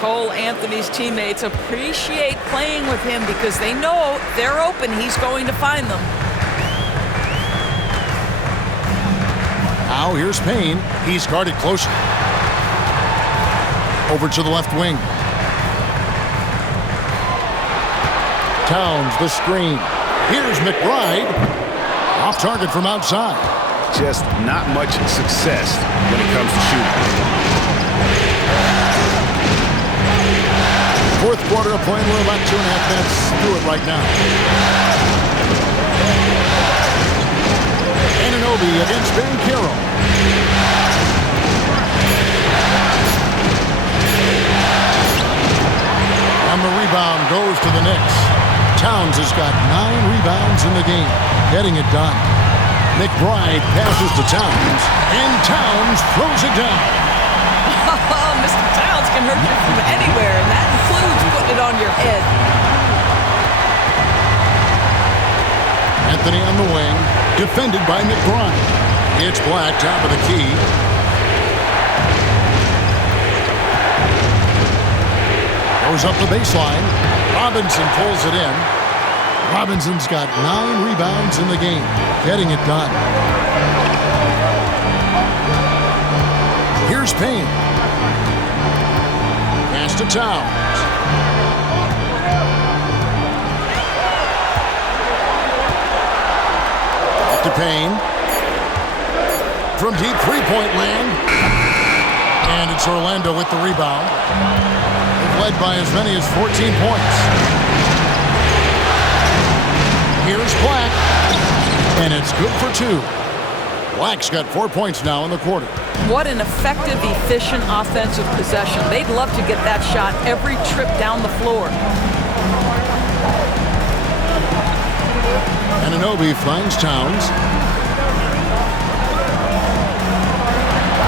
Cole Anthony's teammates appreciate playing with him because they know if they're open, he's going to find them. Now here's Payne. He's guarded closer. Over to the left wing. Towns the screen. Here's McBride. Off target from outside. Just not much success when it comes to shooting. Fourth quarter of play. We're about 2.5 minutes through it right now. Anunoby against Banchero. And the rebound goes to the Knicks. Towns has got 9 rebounds in the game. Getting it done. McBride passes to Towns. And Towns throws it down. Mr. Towns can hurt you from anywhere, and that includes putting it on your head. Anthony on the wing, defended by McBride. It's Black, top of the key. Goes up the baseline. Robinson pulls it in. Robinson's got 9 rebounds in the game, getting it done. Here's Payne. Pass to Towns. Up to Payne. From deep three-point land. And it's Orlando with the rebound. They've led by as many as 14 points. Here's Black. And it's good for 2. Black's got 4 points now in the quarter. What an effective, efficient offensive possession. They'd love to get that shot every trip down the floor. Anunoby finds Towns.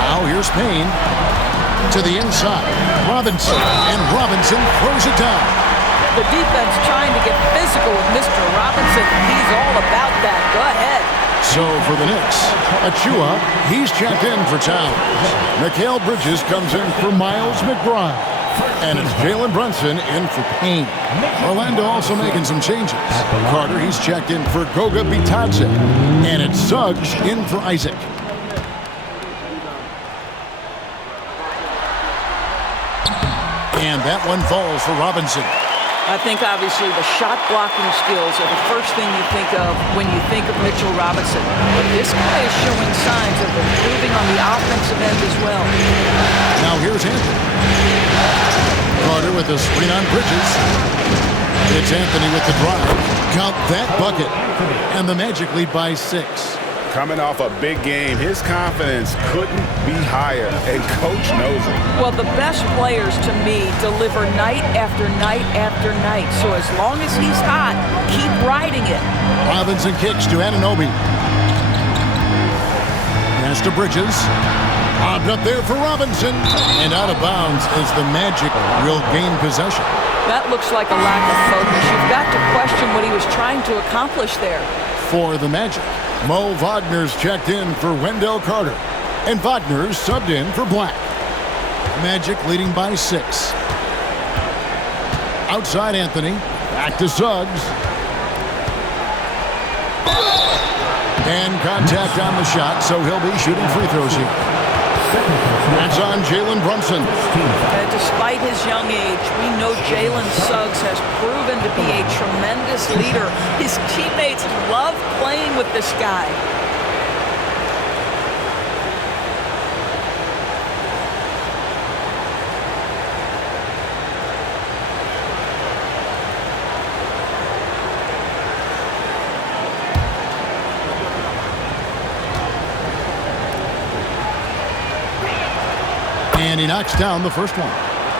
Now here's Payne. To the inside. Robinson. And Robinson throws it down. The defense trying to get physical with Mr. Robinson. He's all about that. Go ahead. So for the Knicks, Achua, he's checked in for Towns. Mikal Bridges comes in for Miles McBride. And it's Jalen Brunson in for Payne. Orlando also making some changes. Carter, he's checked in for Goga Bitadze. And it's Suggs in for Isaac. And that one falls for Robinson. I think obviously the shot blocking skills are the first thing you think of when you think of Mitchell Robinson. But this guy is showing signs of improving on the offensive end as well. Now here's Anthony. Carter with a screen on Bridges. It's Anthony with the drive. Count that bucket. And the Magic lead by 6. Coming off a big game, his confidence couldn't be higher, and Coach knows it. Well, the best players, to me, deliver night after night after night. So as long as he's hot, keep riding it. Robinson kicks to Anunoby. Pass to Bridges. Lobbed up there for Robinson. And out of bounds as the Magic will gain possession. That looks like a lack of focus. You've got to question what he was trying to accomplish there. For the Magic, Mo Wagner's checked in for Wendell Carter. And Wagner's subbed in for Black. Magic leading by 6. Outside Anthony. Back to Suggs. And contact on the shot, so he'll be shooting free throws here. That's on Jalen Brunson. And despite his young age, we know Jalen Suggs has proven to be a tremendous leader. His teammates love playing with this guy. And he knocks down the first one.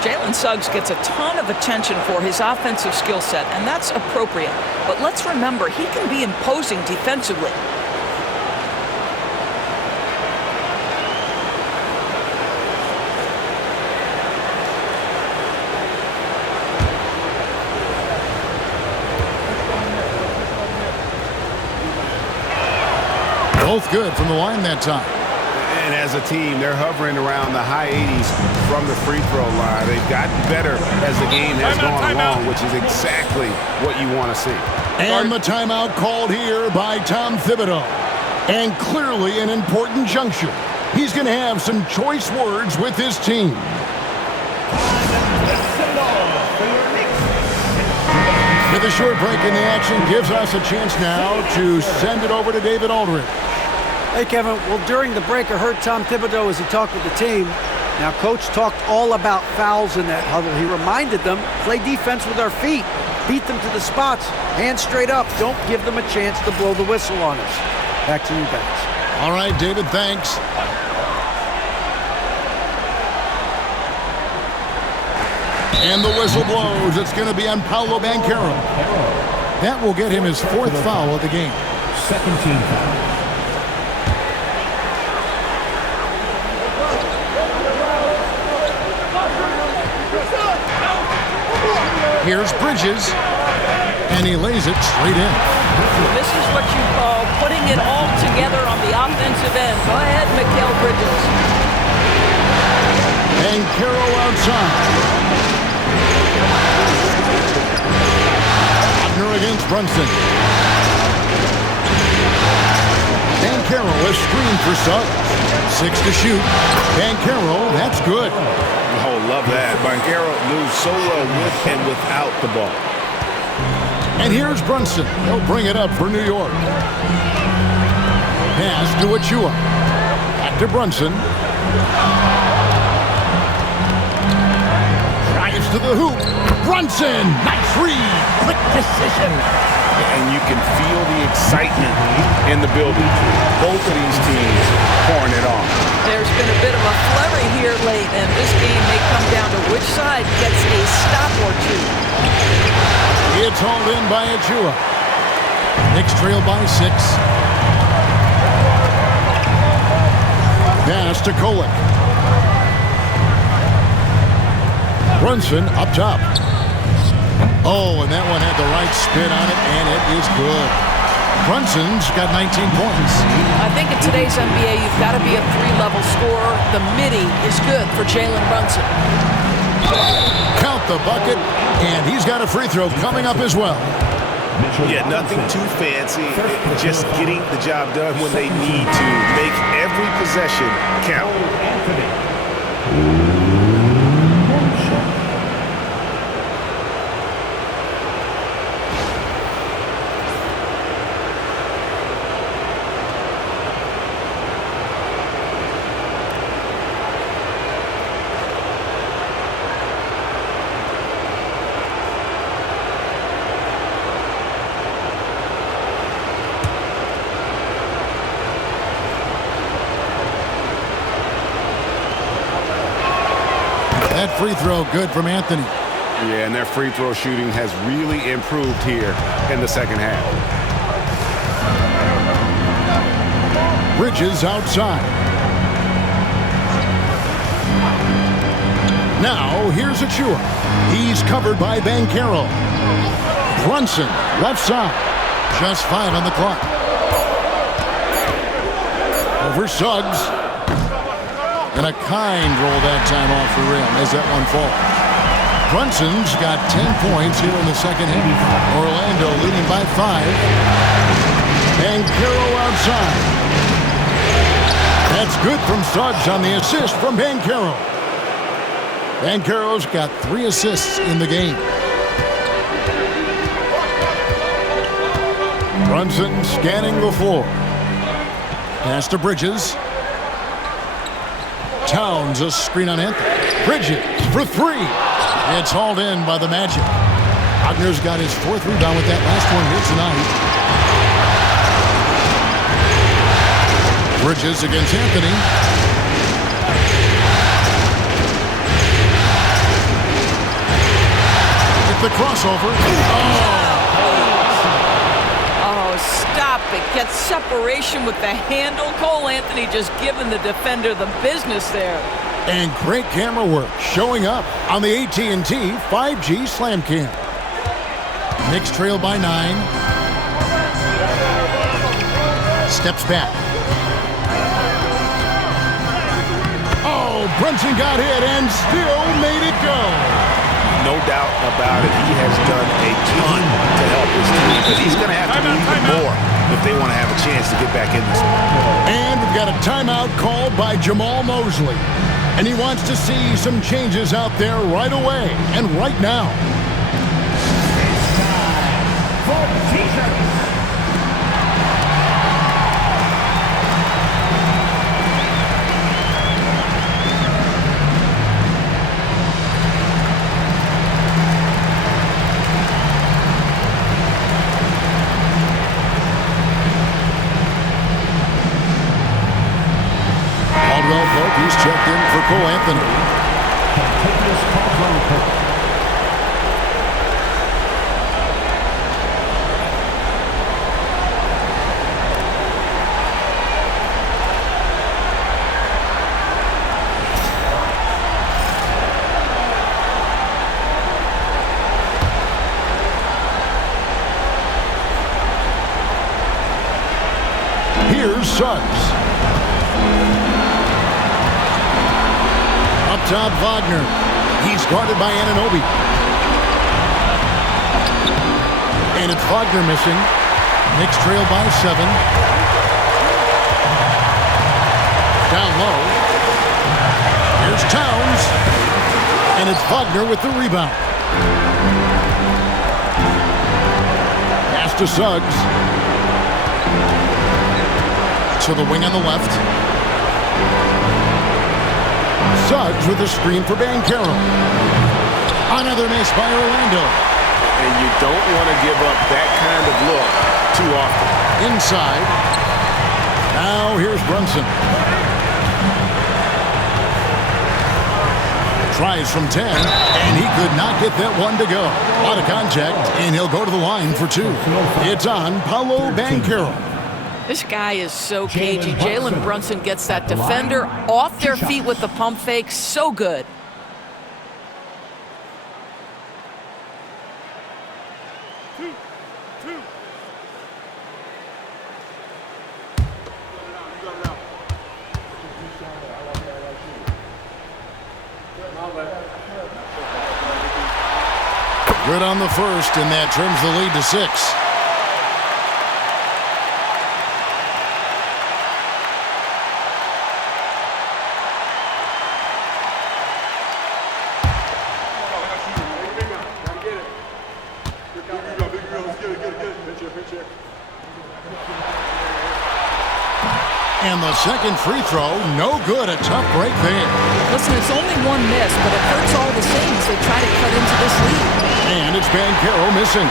Jalen Suggs gets a ton of attention for his offensive skill set, and that's appropriate. But let's remember, he can be imposing defensively. Both good from the line that time. And as a team, they're hovering around the high 80s from the free throw line. They've gotten better as the game has gone along, which is exactly what you want to see. And the timeout called here by Tom Thibodeau. And clearly an important juncture. He's going to have some choice words with his team. With a short break in the action gives us a chance now to send it over to David Aldridge. Hey, Kevin. Well, during the break, I heard Tom Thibodeau as he talked with the team. Now, Coach talked all about fouls in that huddle. He reminded them, play defense with our feet. Beat them to the spots. Hands straight up. Don't give them a chance to blow the whistle on us. Back to you guys. All right, David, thanks. And the whistle blows. It's going to be on Paolo Banchero. That will get him his 4th foul of the game. Second team foul. Here's Bridges, and he lays it straight in. This is what you call putting it all together on the offensive end. Go ahead, Mikal Bridges. And Carroll outside. Wagner against Brunson. And Carroll is screened for Suggs. 6 to shoot. And Carroll, that's good. Oh, love that. Banchero moves so well with and without the ball. And here's Brunson. He'll bring it up for New York. Pass to Achua. Back to Brunson. Drives to the hoop. Brunson! Nice read! Quick decision. And you can feel the excitement in the building. Both of these teams pouring it on. There's been a bit of a flurry here late, and this game may come down to which side gets a stop or two. It's hauled in by Achua. Knicks trail by 6. Pass to Kolek. Brunson up top. Oh, and that one had the right spin on it, and it is good. Brunson's got 19 points. I think in today's NBA, you've got to be a 3-level scorer. The midi is good for Jalen Brunson. the bucket, and he's got a free throw coming up as well. Yeah, nothing too fancy. Just getting the job done when they need to. Make every possession count. That free throw good from Anthony. Yeah, and their free throw shooting has really improved here in the second half. Bridges outside. Now here's Achua. He's covered by Banchero. Brunson left side. Just 5 on the clock. Over Suggs. And a kind roll that time off the rim as that one falls. Brunson's got 10 points here in the second half. Orlando leading by 5. Banchero outside. That's good from Suggs on the assist from Banchero. Banchero's got 3 assists in the game. Brunson scanning the floor. Pass to Bridges. Towns a screen on Anthony. Bridges for 3. It's hauled in by the Magic. Wagner's got his 4th rebound with that last one here tonight. Bridges against Anthony. Get the crossover. Oh, stop it. Get separation with the handle. Cole Anthony just giving the defender the business there. And great camera work showing up on the AT&T 5G Slam Cam. Knicks trail by 9. Steps back. Oh, Brunson got hit and still made it go. No doubt about it. He has done a ton to help his team, but he's going to have to do even more if they want to have a chance to get back in this one. And we've got a timeout called by Jamal Mosley. And he wants to see some changes out there right away and right now. It's time for t-shirts. He's checked in for Cole Anthony. Here's Suggs. Up top, Wagner. He's guarded by Anunoby. And it's Wagner missing. Knicks trail by 7. Down low. Here's Towns. And it's Wagner with the rebound. Pass to Suggs. To the wing on the left. Suggs with a screen for Banchero. Another miss by Orlando. And you don't want to give up that kind of look too often. Inside. Now here's Brunson. Tries from 10, and he could not get that one to go. A lot of contact, and he'll go to the line for 2. It's on Paolo Banchero. This guy is so cagey. Jalen Brunson gets that defender off their feet with the pump fake. So good. Good on the first, and that trims the lead to 6. And the second free throw, no good. A tough break there. Listen, it's only one miss, but it hurts all the same as they try to cut into this lead. And it's Banchero missing.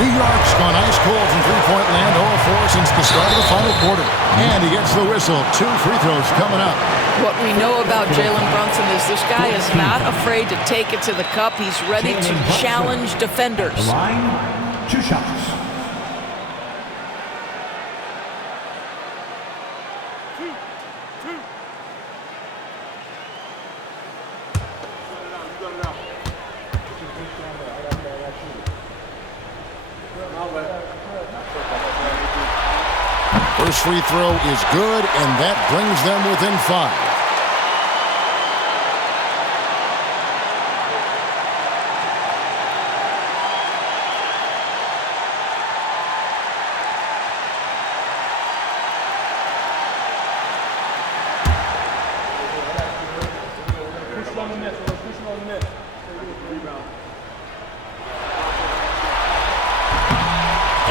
New York's gone ice cold from three-point land, 0-4 since the start of the final quarter. And he gets the whistle. 2 free throws coming up. What we know about Jalen Brunson is this guy is not afraid to take it to the cup. He's ready to challenge defenders. Line, 2 shots. First free throw is good, and that brings them within 5.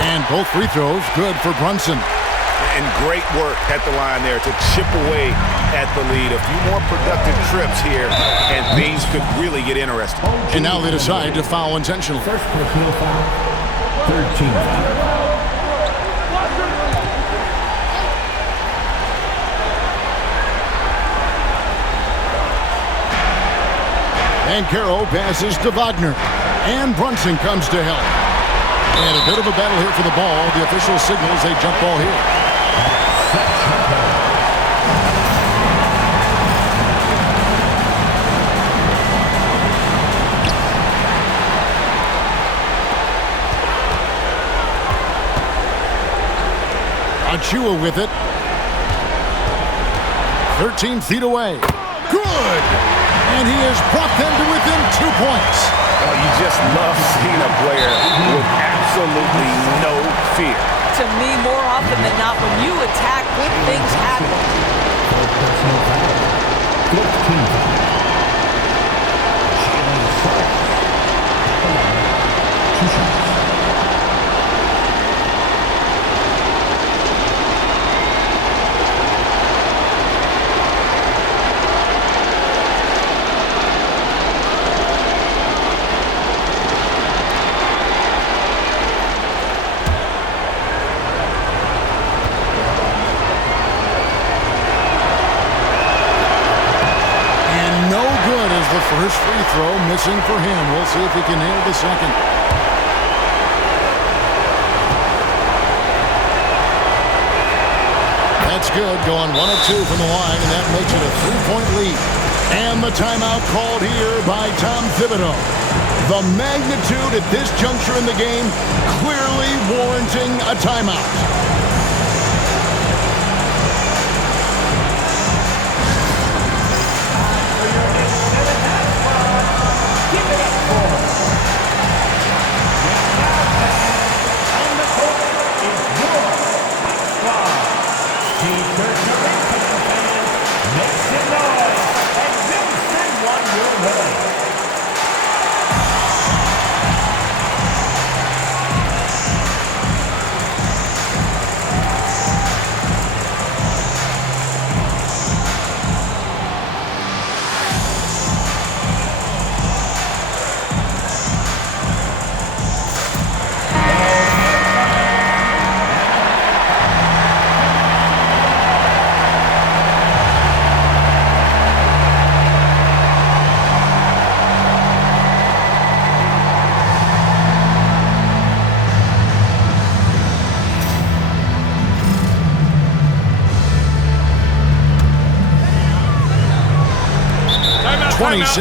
And both free throws good for Brunson. And great work at the line there to chip away at the lead. A few more productive trips here, and things could really get interesting. And now they decide to foul intentionally. First personal foul. 13 foul. Banchero passes to Wagner. And Brunson comes to help. And a bit of a battle here for the ball. The official signals a jump ball here. Achua with it. 13 feet away. Good! And he has brought them to within 2 points. Oh, you just love seeing a player with absolutely no fear. To me, more often than not, when you attack, good things happen. Personal foul. 15 foul. Two shots. First free throw missing for him. We'll see if he can nail the second. That's good. Going 1 of 2 from the line, and that makes it a 3-point lead. And the timeout called here by Tom Thibodeau. The magnitude at this juncture in the game clearly warranting a timeout.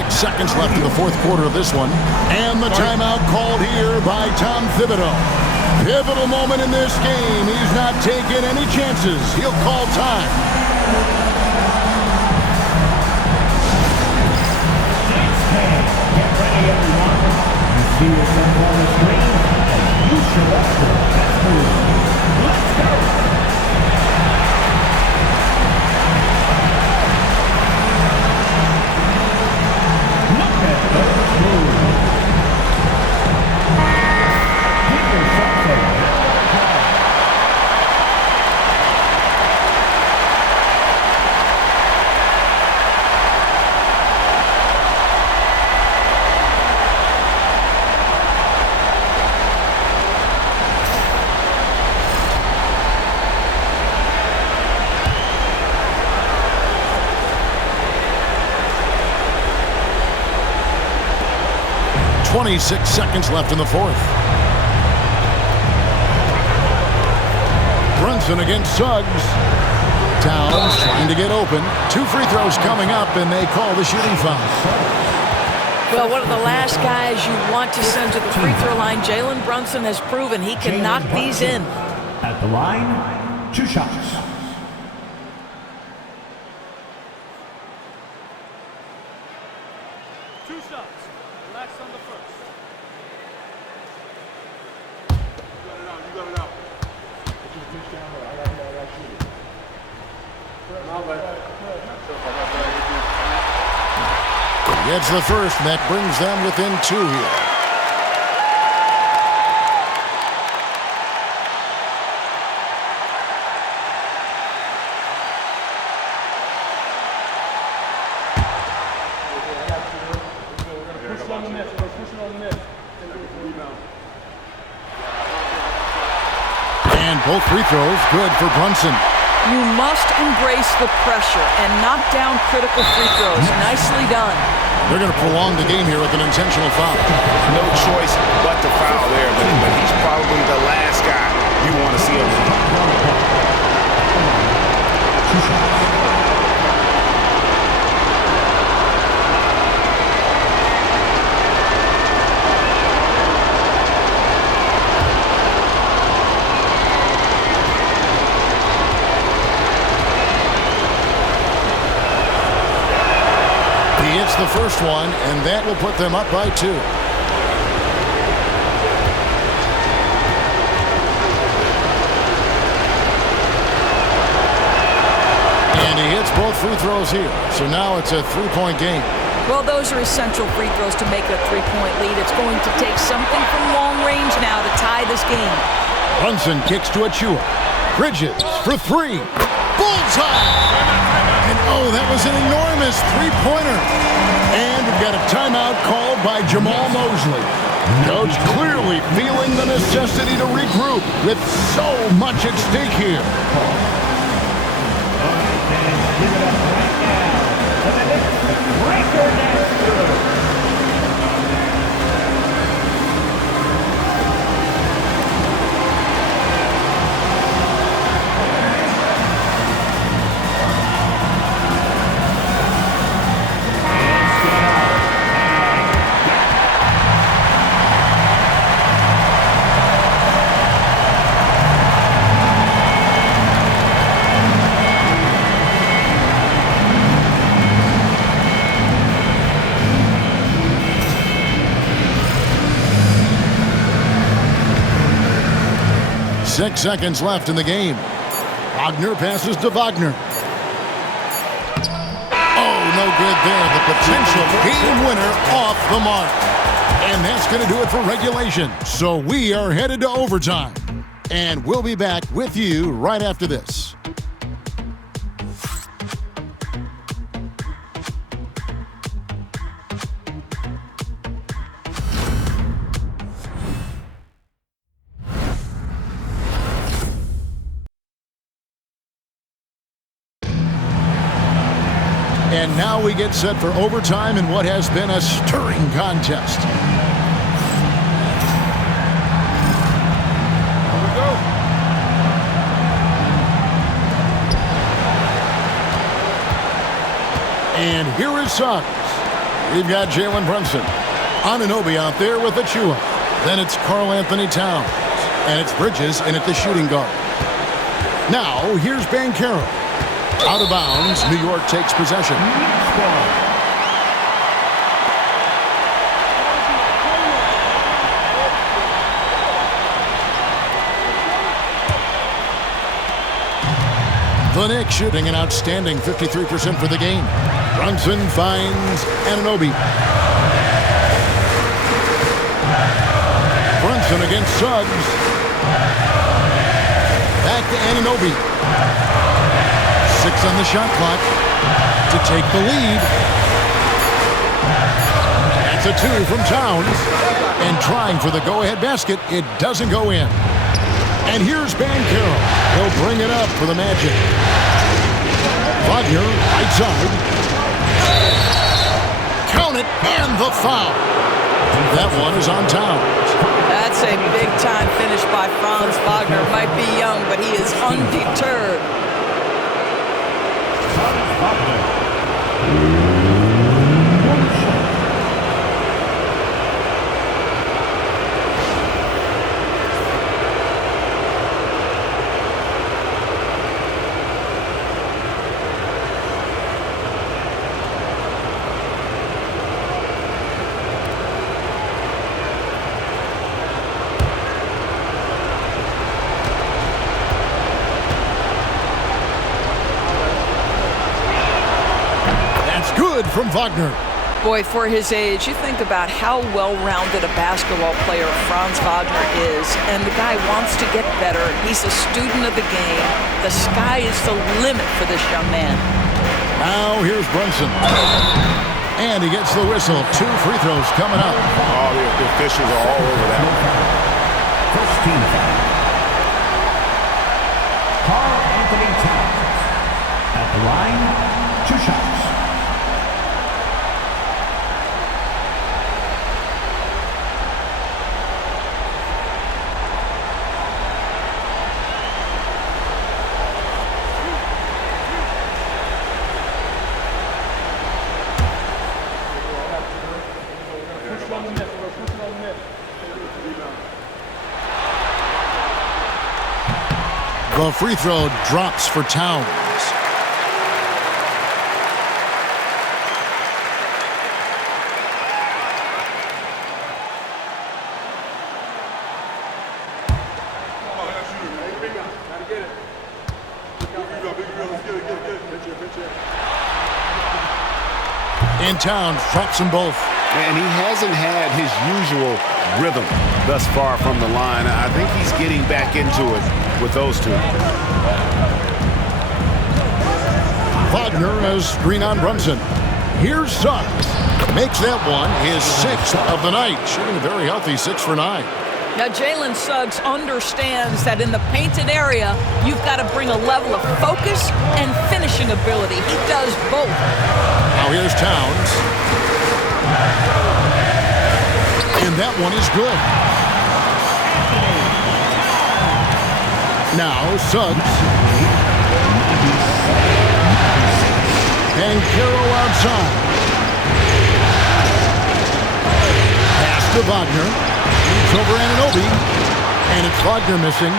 Seconds left in the fourth quarter of this one. And the timeout called here by Tom Thibodeau. Pivotal moment in this game. He's not taking any chances. He'll call time. Get ready, everyone. See your son on the screen as you select your best move. Let's go! Look at those moves. Give yourself a big clap. 26 seconds left in the fourth. Brunson against Suggs. Towns trying to get open. 2 free throws coming up, and they call the shooting foul. Well, one of the last guys you want to send to the free throw line, Jalen Brunson has proven he can knock these in. At the line, 2 shots. Gets the first, and that brings them within 2 here. And both free throws good for Brunson. You must embrace the pressure and knock down critical free throws. Nicely done. They're going to prolong the game here with an intentional foul. No choice but to foul there, but he's probably the last guy you want to see him. He hits the first one, and that will put them up by 2. And he hits both free throws here. So now it's a 3-point game. Well, those are essential free throws to make a 3-point lead. It's going to take something from long range now to tie this game. Brunson kicks to Achua. Bridges for 3. Bullseye! And oh, that was an enormous 3-pointer. And we've got a timeout called by Jamal Mosley. Coach clearly feeling the necessity to regroup with so much at stake here. Give it up right now. And the Knicks break their next through. 6 seconds left in the game. Wagner passes to Wagner. Oh, no good there. The potential game winner off the mark. And that's going to do it for regulation. So we are headed to overtime. And we'll be back with you right after this. And now we get set for overtime in what has been a stirring contest. Here we go. And here is Suggs. We've got Jalen Brunson. Anunoby out there with Achua. Then it's Karl Anthony Towns. And it's Bridges in at the shooting guard. Now, here's Banchero. Out of bounds, New York takes possession. The Knicks shooting an outstanding 53% for the game. Brunson finds Anunoby. Brunson against Suggs. Back to Anunoby. 6 on the shot clock to take the lead. That's a 2 from Towns. And trying for the go-ahead basket, it doesn't go in. And here's Banchero. He'll bring it up for the Magic. Wagner, right side. Count it, and the foul. That one is on Towns. That's a big-time finish by Franz Wagner. Might be young, but he is undeterred. Good from Wagner. Boy, for his age, you think about how well-rounded a basketball player Franz Wagner is, and the guy wants to get better. He's a student of the game. The sky is the limit for this young man. Now here's Brunson. And he gets the whistle. 2 free throws coming up. Oh, the officials are all over that one. First team foul. Karl Anthony Towns. At the line, 2 shots. The free throw drops for Towns. And Towns drops them both. And he hasn't had his usual rhythm thus far from the line. I think he's getting back into it with those 2. Wagner has screen on Brunson. Here's Suggs. Makes that one his 6th of the night. Shooting a very healthy 6 for 9. Now, Jalen Suggs understands that in the painted area, you've got to bring a level of focus and finishing ability. He does both. Now here's Towns. And that one is good. Now Suggs. Banchero outside. Pass to Wagner. It's over Anunoby. And it's Wagner missing.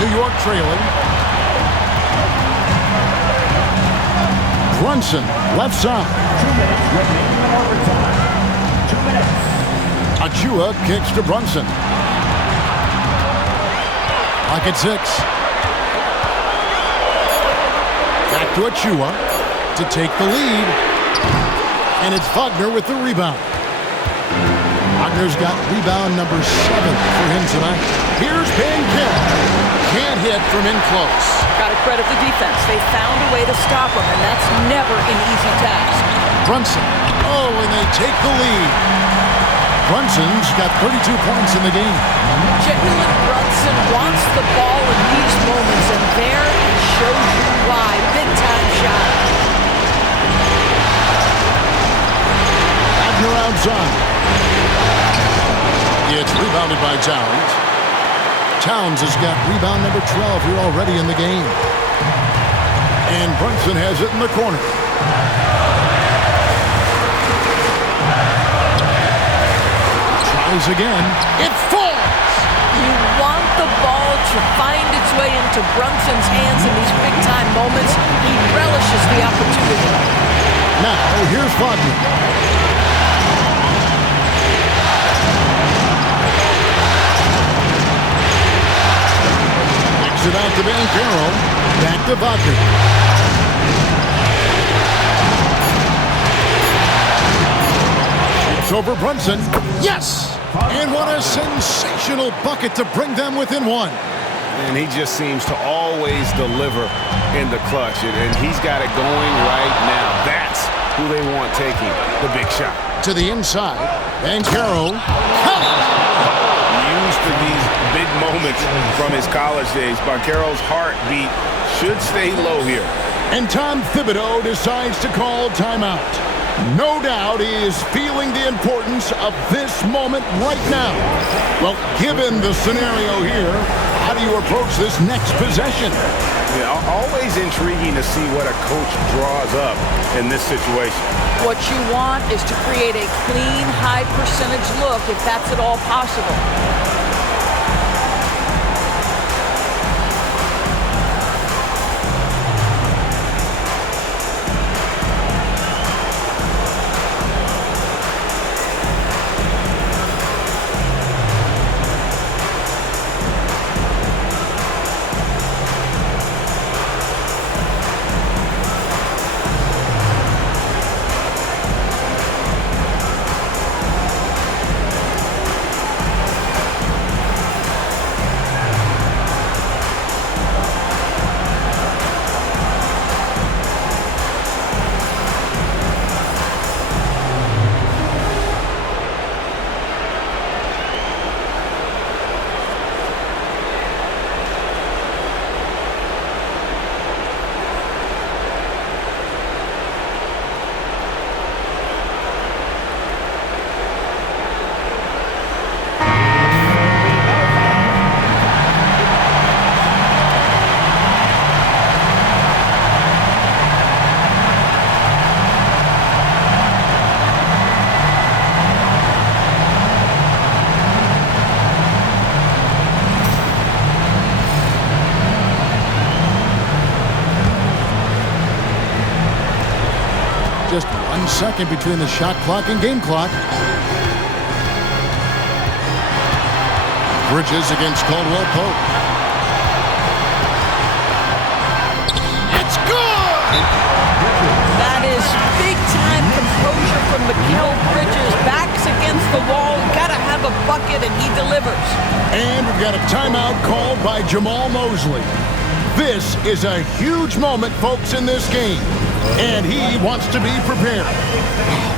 New York trailing. Brunson, left side. 2 minutes remaining in overtime. 2 minutes. Achua kicks to Brunson. Lock at 6. Back to Achua to take the lead. And it's Wagner with the rebound. Wagner's got rebound number 7 for him tonight. Here's Banchero. Can't hit from in close. Got to credit the defense. They found a way to stop him, and that's never an easy task. Brunson. Oh, and they take the lead. Brunson's got 32 points in the game. Jalen Brunson wants the ball in these moments, and there he shows you why. Big-time shot. Wagner outside. It's rebounded by Towns. Towns has got rebound number 12 here already in the game. And Brunson has it in the corner. Tries again. It falls! You want the ball to find its way into Brunson's hands in these big-time moments. He relishes the opportunity. Now, here's Wagner. It out to Banchero. Back to Wagner. Shoots over Brunson. Yes! And what a sensational bucket to bring them within one. And he just seems to always deliver in the clutch. And he's got it going right now. That's who they want taking the big shot. To the inside. Banchero. Used to these big moments from his college days. Banchero's heartbeat should stay low here. And Tom Thibodeau decides to call timeout. No doubt he is feeling the importance of this moment right now. Well, given the scenario here, how do you approach this next possession? Yeah, always intriguing to see what a coach draws up in this situation. What you want is to create a clean, high percentage look if that's at all possible. Just 1 second between the shot clock and game clock. Bridges against Caldwell Pope. It's good! That is big-time composure from Mikal Bridges. Backs against the wall. Gotta have a bucket, and he delivers. And we've got a timeout called by Jamal Mosley. This is a huge moment, folks, in this game. And he wants to be prepared.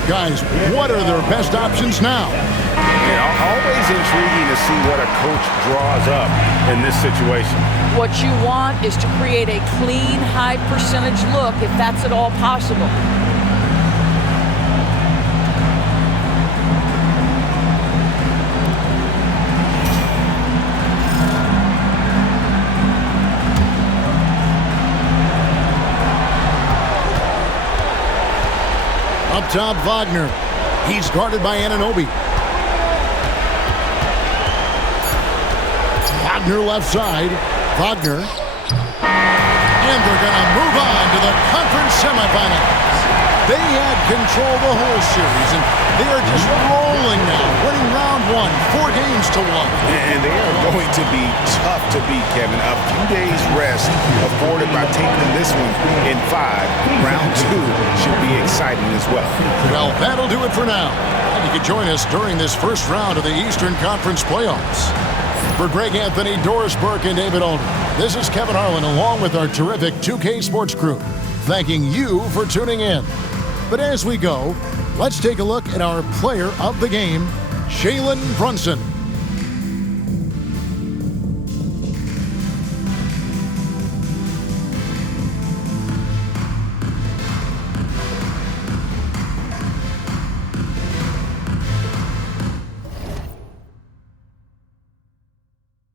Guys, what are their best options now? Yeah, always intriguing to see what a coach draws up in this situation. What you want is to create a clean, high percentage look if that's at all possible. Up top, Wagner. He's guarded by Anunoby. Wagner left side. Wagner. And they're going to move on to the conference semifinals. They had control the whole series, and they are just rolling now, winning round one, 4 games to 1. And they are going to be tough to beat, Kevin. A few days rest afforded by taking this one in 5. Round 2 should be exciting as well. Well, that'll do it for now. And you can join us during this first round of the Eastern Conference playoffs. For Greg Anthony, Doris Burke, and David Alden, this is Kevin Harlan along with our terrific 2K Sports crew, thanking you for tuning in. But as we go, let's take a look at our player of the game, Jalen Brunson.